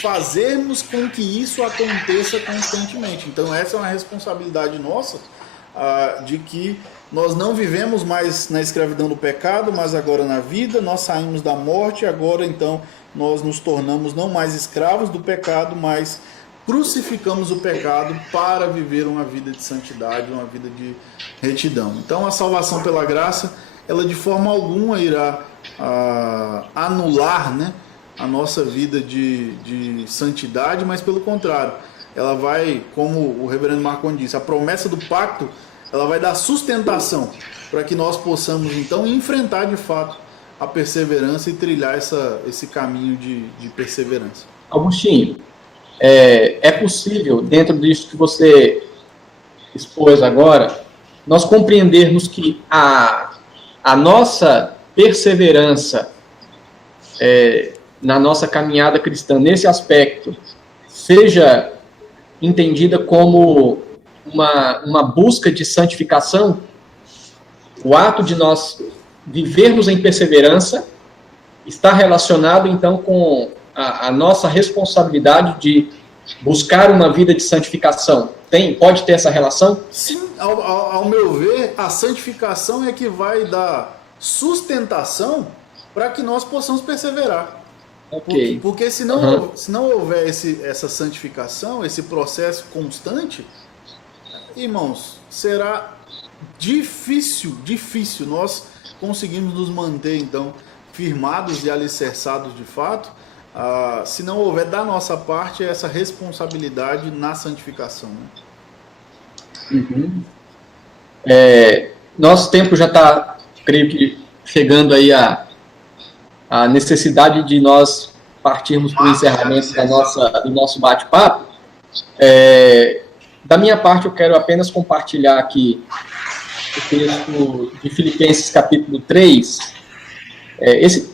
fazermos com que isso aconteça constantemente. Então essa é uma responsabilidade nossa, de que nós não vivemos mais na escravidão do pecado, mas agora na vida, nós saímos da morte, agora então nós nos tornamos não mais escravos do pecado, mas crucificamos o pecado para viver uma vida de santidade, uma vida de retidão. Então a salvação pela graça, ela de forma alguma irá anular, né, a nossa vida de santidade, mas pelo contrário, ela vai, como o reverendo Marconi disse, a promessa do pacto, ela vai dar sustentação para que nós possamos então enfrentar de fato a perseverança e trilhar esse caminho de perseverança. Augustinho, é possível, dentro disso que você expôs agora, nós compreendermos que a nossa perseverança na nossa caminhada cristã, nesse aspecto, seja entendida como uma busca de santificação, o ato de nós vivermos em perseverança está relacionado, então, com a nossa responsabilidade de buscar uma vida de santificação. Pode ter essa relação? Sim, ao meu ver, a santificação é que vai dar sustentação para que nós possamos perseverar. Ok. Porque se não houver essa santificação, esse processo constante, irmãos, será difícil nós conseguirmos nos manter, então, firmados e alicerçados de fato, se não houver da nossa parte essa responsabilidade na santificação. Né? Uhum. Nosso tempo já está, creio que, chegando aí a necessidade de nós partirmos para o encerramento do nosso bate-papo. Da minha parte, eu quero apenas compartilhar aqui o texto de Filipenses capítulo 3.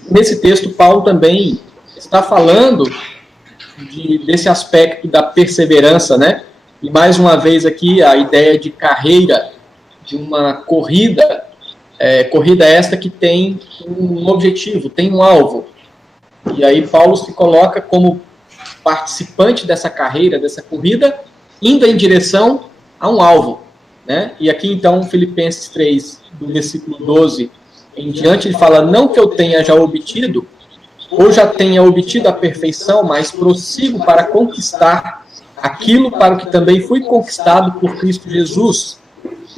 Nesse texto, Paulo também está falando desse aspecto da perseverança, né? E mais uma vez aqui a ideia de carreira, de uma corrida, corrida esta que tem um objetivo, tem um alvo. E aí Paulo se coloca como participante dessa carreira, dessa corrida, indo em direção a um alvo, né? E aqui então, Filipenses 3, do versículo 12 em diante, ele fala: não que eu tenha já obtido, ou já tenha obtido a perfeição, mas prossigo para conquistar aquilo para o que também fui conquistado por Cristo Jesus.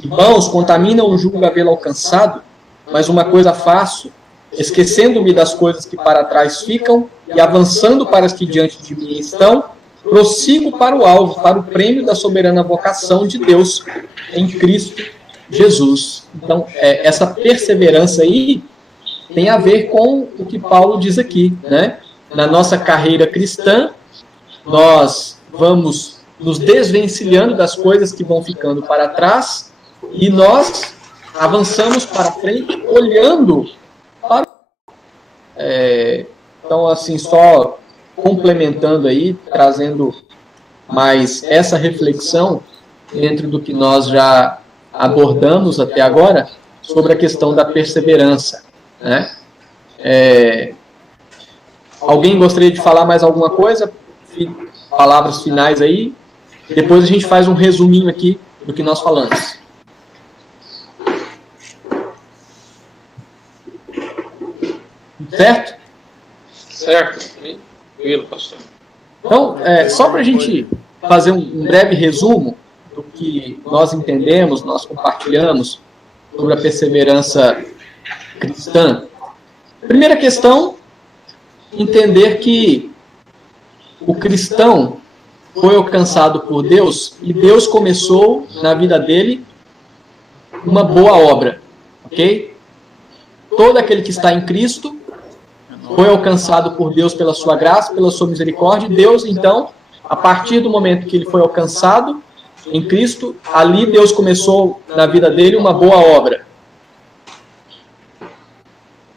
Irmãos, contamina o julgo havê-lo alcançado, mas uma coisa faço, esquecendo-me das coisas que para trás ficam e avançando para as que diante de mim estão, prossigo para o alvo, para o prêmio da soberana vocação de Deus em Cristo Jesus. Então, essa perseverança aí tem a ver com o que Paulo diz aqui, né? Na nossa carreira cristã, nós vamos nos desvencilhando das coisas que vão ficando para trás e nós avançamos para frente olhando para então, assim, só complementando aí, trazendo mais essa reflexão dentro do que nós já abordamos até agora sobre a questão da perseverança, né? Alguém gostaria de falar mais alguma coisa? Palavras finais aí? Depois a gente faz um resuminho aqui do que nós falamos. Certo? Certo. Tranquilo, pastor. Então, só para a gente fazer um breve resumo do que nós entendemos, nós compartilhamos sobre a perseverança cristã. Primeira questão, entender que o cristão foi alcançado por Deus e Deus começou na vida dele uma boa obra, ok? Todo aquele que está em Cristo foi alcançado por Deus pela sua graça, pela sua misericórdia. Deus, então, a partir do momento que ele foi alcançado em Cristo, ali Deus começou na vida dele uma boa obra.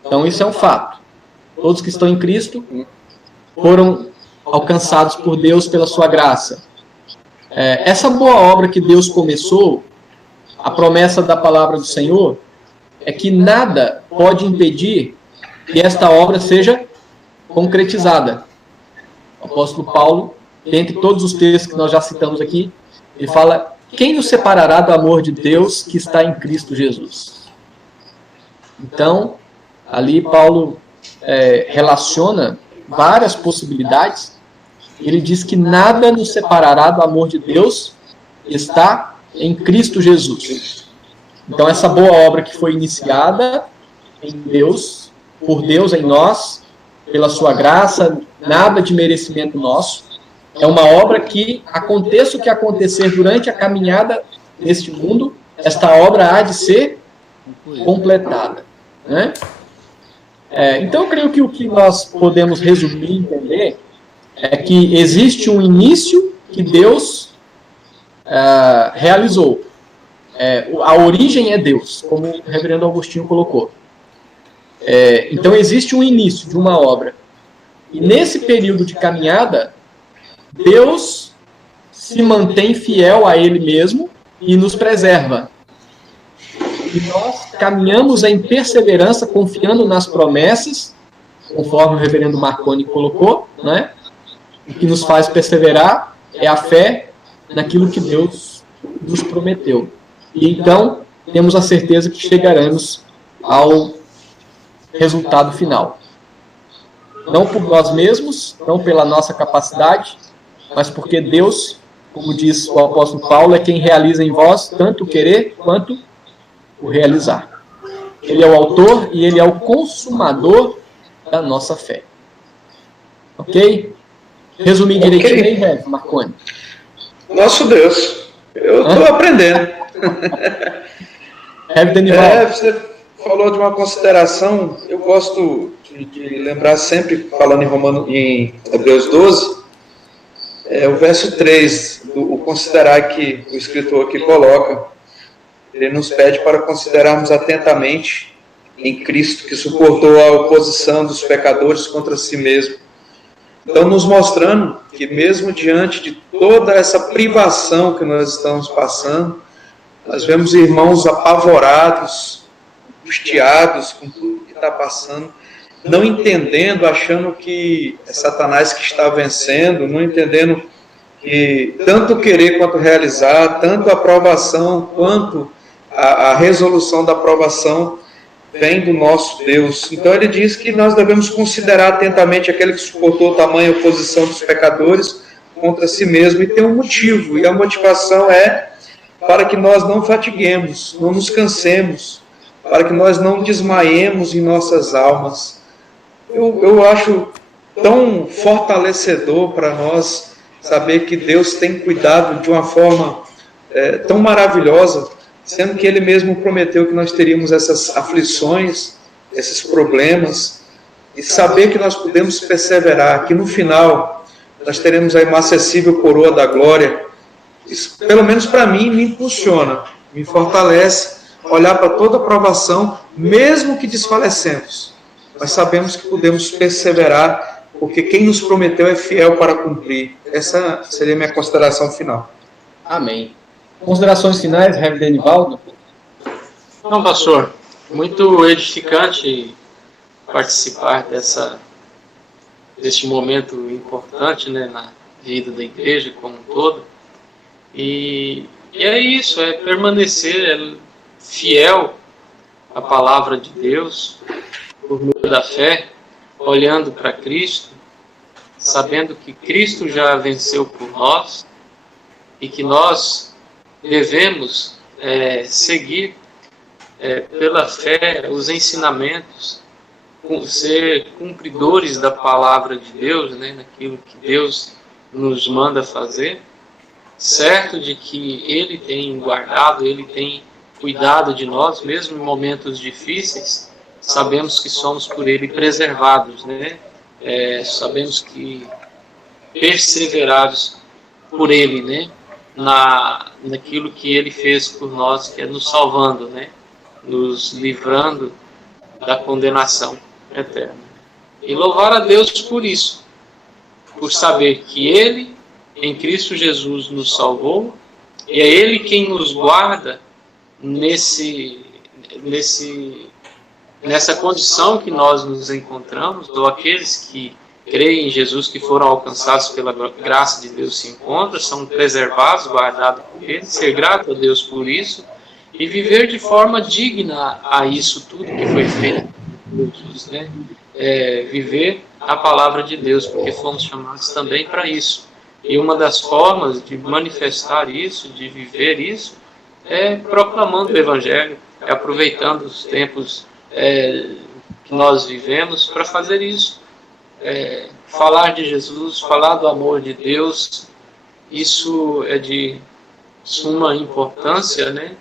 Então, isso é um fato. Todos que estão em Cristo foram alcançados por Deus pela sua graça. Essa boa obra que Deus começou, a promessa da palavra do Senhor, é que nada pode impedir que esta obra seja concretizada. O apóstolo Paulo, dentre todos os textos que nós já citamos aqui, ele fala: quem nos separará do amor de Deus que está em Cristo Jesus? Então, ali Paulo relaciona várias possibilidades. Ele diz que nada nos separará do amor de Deus que está em Cristo Jesus. Então, essa boa obra que foi iniciada em Deus, por Deus em nós, pela sua graça, nada de merecimento nosso, é uma obra que, aconteça o que acontecer durante a caminhada neste mundo, esta obra há de ser completada, né? Então, eu creio que o que nós podemos resumir e entender é que existe um início que Deus realizou. A origem é Deus, como o reverendo Agostinho colocou. Então existe um início de uma obra. E nesse período de caminhada, Deus se mantém fiel a Ele mesmo e nos preserva. E nós caminhamos em perseverança, confiando nas promessas, conforme o reverendo Marconi colocou, né? O que nos faz perseverar é a fé naquilo que Deus nos prometeu. E então, temos a certeza que chegaremos ao resultado final. Não por nós mesmos, não pela nossa capacidade, mas porque Deus, como diz o apóstolo Paulo, é quem realiza em vós tanto o querer quanto o realizar. Ele é o autor e ele é o consumador da nossa fé. Ok? Resumir direitinho aí, Marconi. Nosso Deus, eu estou aprendendo. Você falou de uma consideração, eu gosto de lembrar sempre, falando em Hebreus 12, o verso 3, o considerar que o escritor aqui coloca, ele nos pede para considerarmos atentamente em Cristo, que suportou a oposição dos pecadores contra si mesmo. Então, nos mostrando que mesmo diante de toda essa privação que nós estamos passando, nós vemos irmãos apavorados, angustiados com tudo que está passando, não entendendo, achando que é Satanás que está vencendo, não entendendo que tanto querer quanto realizar, tanto a aprovação quanto a resolução da aprovação vem do nosso Deus. Então ele diz que nós devemos considerar atentamente aquele que suportou tamanha oposição dos pecadores contra si mesmo, e tem um motivo, e a motivação é para que nós não fatiguemos, não nos cansemos, para que nós não desmaiemos em nossas almas. Eu acho tão fortalecedor para nós saber que Deus tem cuidado de uma forma tão maravilhosa, sendo que Ele mesmo prometeu que nós teríamos essas aflições, esses problemas, e saber que nós podemos perseverar, que no final nós teremos a inacessível coroa da glória. Isso, pelo menos para mim, me impulsiona, me fortalece, olhar para toda a provação, mesmo que desfalecemos, mas sabemos que podemos perseverar, porque quem nos prometeu é fiel para cumprir. Essa seria a minha consideração final. Amém. Considerações finais, Reverendo Denivaldo? Não, pastor, muito edificante participar deste momento importante, né, na vida da igreja como um todo. E é isso, é permanecer fiel à palavra de Deus, por meio da fé, olhando para Cristo, sabendo que Cristo já venceu por nós e que nós devemos seguir pela fé os ensinamentos, ser cumpridores da palavra de Deus, né, naquilo que Deus nos manda fazer, certo de que Ele tem guardado, Ele tem cuidado de nós, mesmo em momentos difíceis. Sabemos que somos por Ele preservados, né? Sabemos que perseverados por Ele, né? Naquilo que Ele fez por nós, que é nos salvando, né? Nos livrando da condenação eterna. E louvar a Deus por isso, por saber que Ele, em Cristo Jesus, nos salvou, e é Ele quem nos guarda nessa condição que nós nos encontramos, ou aqueles que creem em Jesus, que foram alcançados pela graça de Deus, se encontram, são preservados, guardados por Ele, ser grato a Deus por isso, e viver de forma digna a isso tudo que foi feito por Jesus, né? Viver a palavra de Deus, porque fomos chamados também para isso. E uma das formas de manifestar isso, de viver isso, é proclamando o Evangelho, aproveitando os tempos que nós vivemos para fazer isso. Falar de Jesus, falar do amor de Deus, isso é de suma importância, né?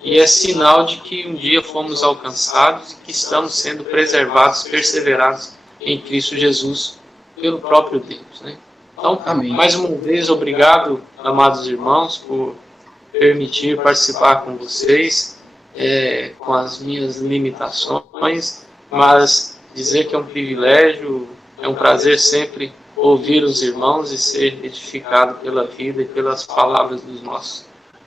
E é sinal de que um dia fomos alcançados e que estamos sendo preservados, perseverados em Cristo Jesus pelo próprio Deus, né? Então, amém. Mais uma vez, obrigado, amados irmãos, por permitir participar com vocês, com as minhas limitações, mas dizer que é um privilégio, é um prazer sempre ouvir os irmãos e ser edificado pela vida e pelas palavras dos nossos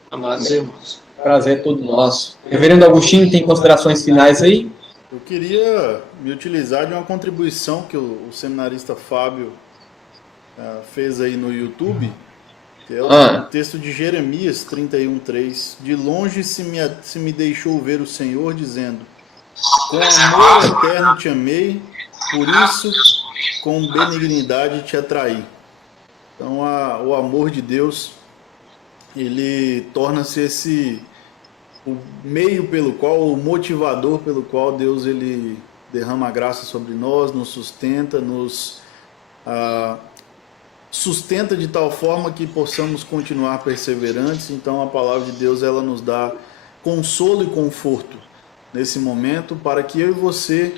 amados irmãos. Prazer é todo nosso. Reverendo Agostinho, tem considerações finais aí? Eu queria me utilizar de uma contribuição que o seminarista Fábio fez aí no YouTube, que é o texto de Jeremias 31:3. De longe se me deixou ver o Senhor, dizendo: com amor eterno te amei, por isso com benignidade te atraí. Então o amor de Deus, ele torna-se o meio pelo qual, o motivador pelo qual Deus ele derrama a graça sobre nós, nos sustenta, nos sustenta de tal forma que possamos continuar perseverantes. Então a palavra de Deus, ela nos dá consolo e conforto nesse momento, para que eu e você,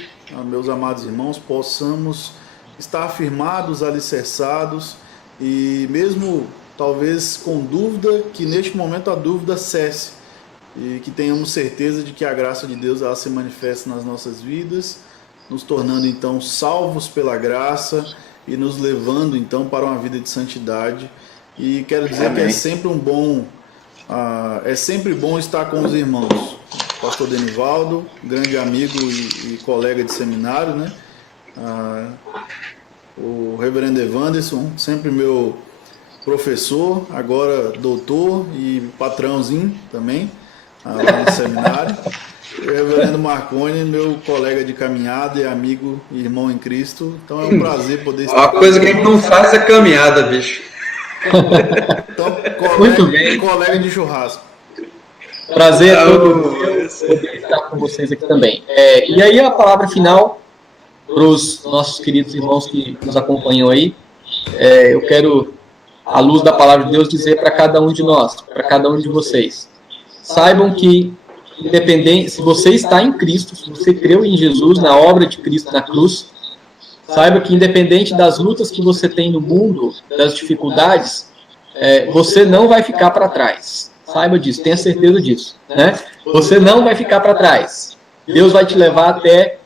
meus amados irmãos, possamos estar firmados, alicerçados, e mesmo talvez com dúvida, que neste momento a dúvida cesse, e que tenhamos certeza de que a graça de Deus ela se manifesta nas nossas vidas, nos tornando então salvos pela graça e nos levando então para uma vida de santidade. E quero dizer Amém. Que é sempre bom estar com os irmãos. Pastor Denivaldo, grande amigo e colega de seminário, né? O reverendo Evanderson, sempre meu professor, agora doutor e patrãozinho também, lá no seminário. O reverendo Marconi, meu colega de caminhada e amigo e irmão em Cristo. Então é um prazer poder estar. A coisa que a gente não faz é caminhada, bicho. Então, Muito bem. Colega de churrasco. Prazer é todo meu poder estar com vocês aqui também. E aí a palavra final para os nossos queridos irmãos que nos acompanham aí. Eu quero, à luz da palavra de Deus, dizer para cada um de nós, para cada um de vocês: saibam que, independente, se você está em Cristo, se você creu em Jesus, na obra de Cristo na cruz, saiba que, independente das lutas que você tem no mundo, das dificuldades, você não vai ficar para trás. Saiba disso, tenha certeza disso, né? Você não vai ficar para trás. Deus vai te levar até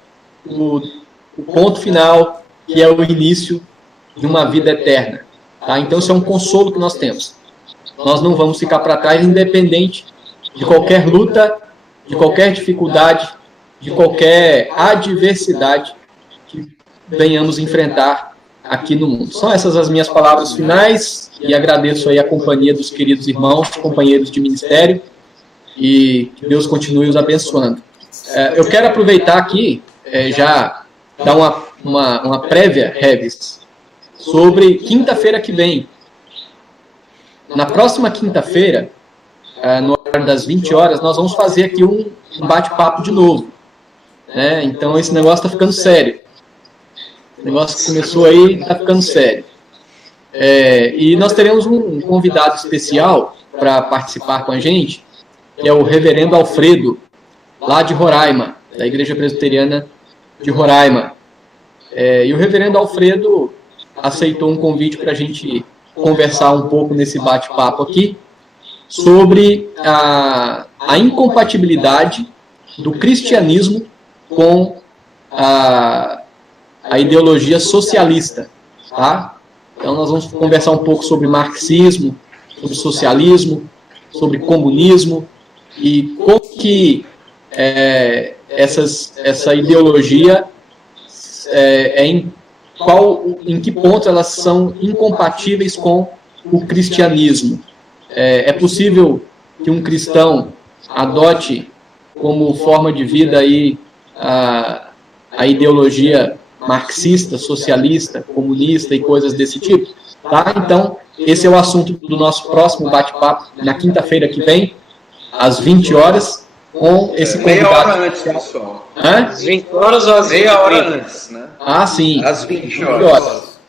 o ponto final, que é o início de uma vida eterna. Tá? Então, isso é um consolo que nós temos. Nós não vamos ficar para trás, independente de qualquer luta, de qualquer dificuldade, de qualquer adversidade que venhamos enfrentar aqui no mundo. São essas as minhas palavras finais, e agradeço aí a companhia dos queridos irmãos, companheiros de ministério, e que Deus continue os abençoando. Eu quero aproveitar aqui, já dar uma prévia, Revis, sobre quinta-feira que vem. Na próxima quinta-feira, no horário das 20 horas, nós vamos fazer aqui um bate-papo de novo. Né? Então, esse negócio está ficando sério. O negócio que começou aí está ficando sério. E nós teremos um convidado especial para participar com a gente, que é o reverendo Alfredo, lá de Roraima, da Igreja Presbiteriana de Roraima. E o reverendo Alfredo aceitou um convite para a gente conversar um pouco nesse bate-papo aqui sobre a incompatibilidade do cristianismo com a ideologia socialista, tá? Então nós vamos conversar um pouco sobre marxismo, sobre socialismo, sobre comunismo e como que essa ideologia em que ponto elas são incompatíveis com o cristianismo. É possível que um cristão adote como forma de vida aí a ideologia marxista, socialista, comunista e coisas desse tipo? Tá? Então, esse é o assunto do nosso próximo bate-papo, na quinta-feira que vem, às 20 horas, com esse convidado. Meia hora antes, pessoal. Às 20 horas ou às 20 Meia hora antes, né? Sim. Às 20 horas.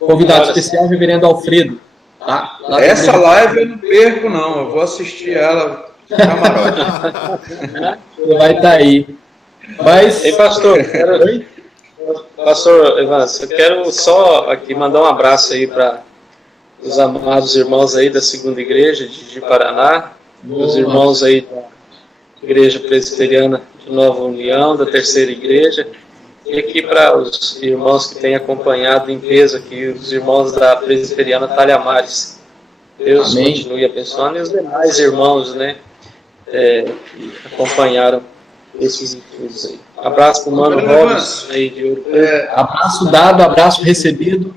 Convidado especial, reverendo Alfredo. Tá? Essa live eu não perco, não. Eu vou assistir ela no camarote. Você vai estar aí. Mas... Ei, pastor, Pastor Evans, eu quero só aqui mandar um abraço aí para os amados irmãos aí da segunda igreja de Paraná, os irmãos aí da Igreja Presbiteriana de Nova União, da terceira igreja, e aqui para os irmãos que têm acompanhado em peso aqui, os irmãos da Presbiteriana Talhamares. Deus Amém. Continue abençoando, e os demais irmãos, né, que acompanharam esses estudos aí. Abraço para o Mano Robson aí de Ouro Preto. Abraço dado, abraço recebido.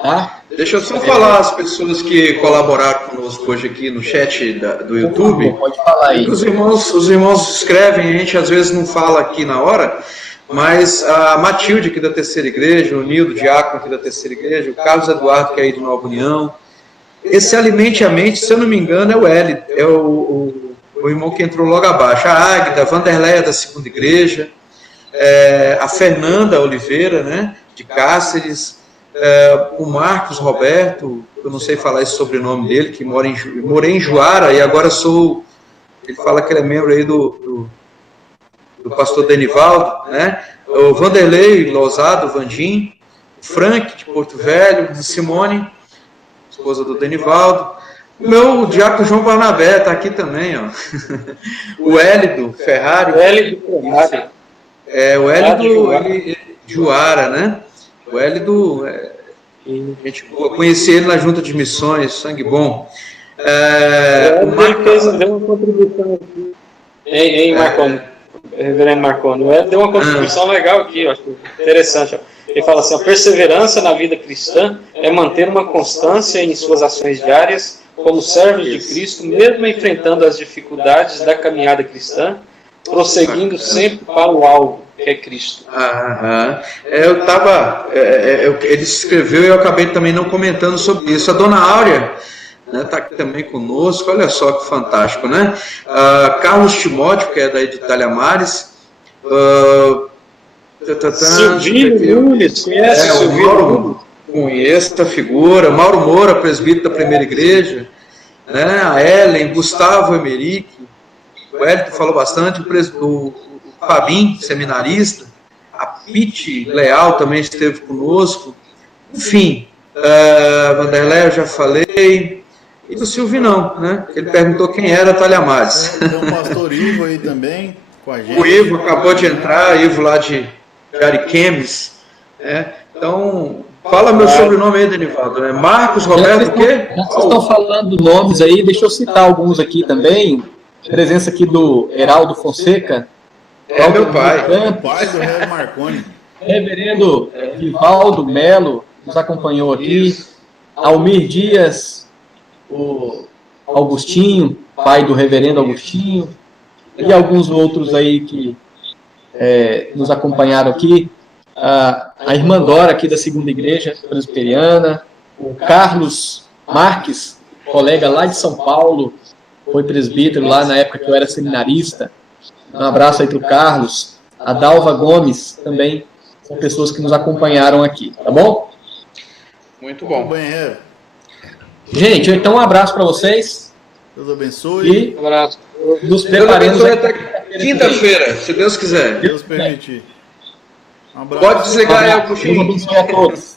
Tá? Deixa eu só falar as pessoas que colaboraram conosco hoje aqui no chat do YouTube. Pode falar aí. Os irmãos escrevem, a gente às vezes não fala aqui na hora, mas a Matilde aqui da terceira igreja, o Nildo Diácono aqui da terceira igreja, o Carlos Eduardo que é aí de Nova União. Esse Alimente a Mente, se eu não me engano, é o L, é o irmão que entrou logo abaixo. A Águida, a Vanderleia da segunda igreja, a Fernanda Oliveira, né, de Cáceres, o Marcos Roberto, eu não sei falar esse sobrenome dele, que morei em Juara e agora ele fala que ele é membro aí do pastor Denivaldo, né? O Vanderlei Lousado, Vandim, o Frank de Porto Velho, a Simone, esposa do Denivaldo, o meu diácono João Barnabé está aqui também, ó. O Hélido Ferrari. O Hélido Ferrari. O Hélido Juara, né? O Hélido, gente conheci ele na Junta de Missões, sangue bom. Ele deu uma contribuição aqui, em Marconi, reverendo Marconi. O Hélido deu uma contribuição legal aqui, eu acho interessante. Ó. Ele fala assim, a perseverança na vida cristã é manter uma constância em suas ações diárias como servos de Cristo, mesmo enfrentando as dificuldades da caminhada cristã, prosseguindo sempre para o alvo, que é Cristo. Ele escreveu e eu acabei também não comentando sobre isso. A dona Áurea está aqui também conosco, olha só que fantástico, né? Carlos Timóteo, que é daí de Talhamares. Silvino Nunes, conhece o Silvino? Conheço essa figura. Mauro Moura, presbítero da primeira igreja, né? A Ellen, Gustavo Emerick, o Hélio falou bastante, o Fabinho, seminarista, a Pete Leal também esteve conosco, enfim, Vanderlei eu já falei, e do Silvinão, né? Ele perguntou quem era Talhamares. Tem o pastor Ivo aí também, com a gente. O Ivo acabou de entrar, Ivo lá de Ariquemes, né? Então, fala meu sobrenome aí, Denivaldo, né? Marcos Roberto, o quê? Vocês estão falando nomes aí, deixa eu citar alguns aqui também, presença aqui do Heraldo Fonseca, meu pai. O pai do Reverendo Marconi. Reverendo Vivaldo Melo nos acompanhou aqui. Almir Dias, o Augustinho, pai do Reverendo Agostinho, e alguns outros aí que nos acompanharam aqui. A irmã Dora aqui da segunda igreja presbiteriana, o Carlos Marques, colega lá de São Paulo, foi presbítero lá na época que eu era seminarista. Um abraço aí para o Carlos. A Dalva Gomes também são pessoas que nos acompanharam aqui, tá bom? Muito bom. Banheiro. Gente, então um abraço para vocês. Deus abençoe. E Um abraço. nos Deus preparemos abençoe aqui. até quinta-feira, se Deus quiser. Deus permitir. Um abraço. Pode desligar aí o Deus puxinho. abençoe a todos.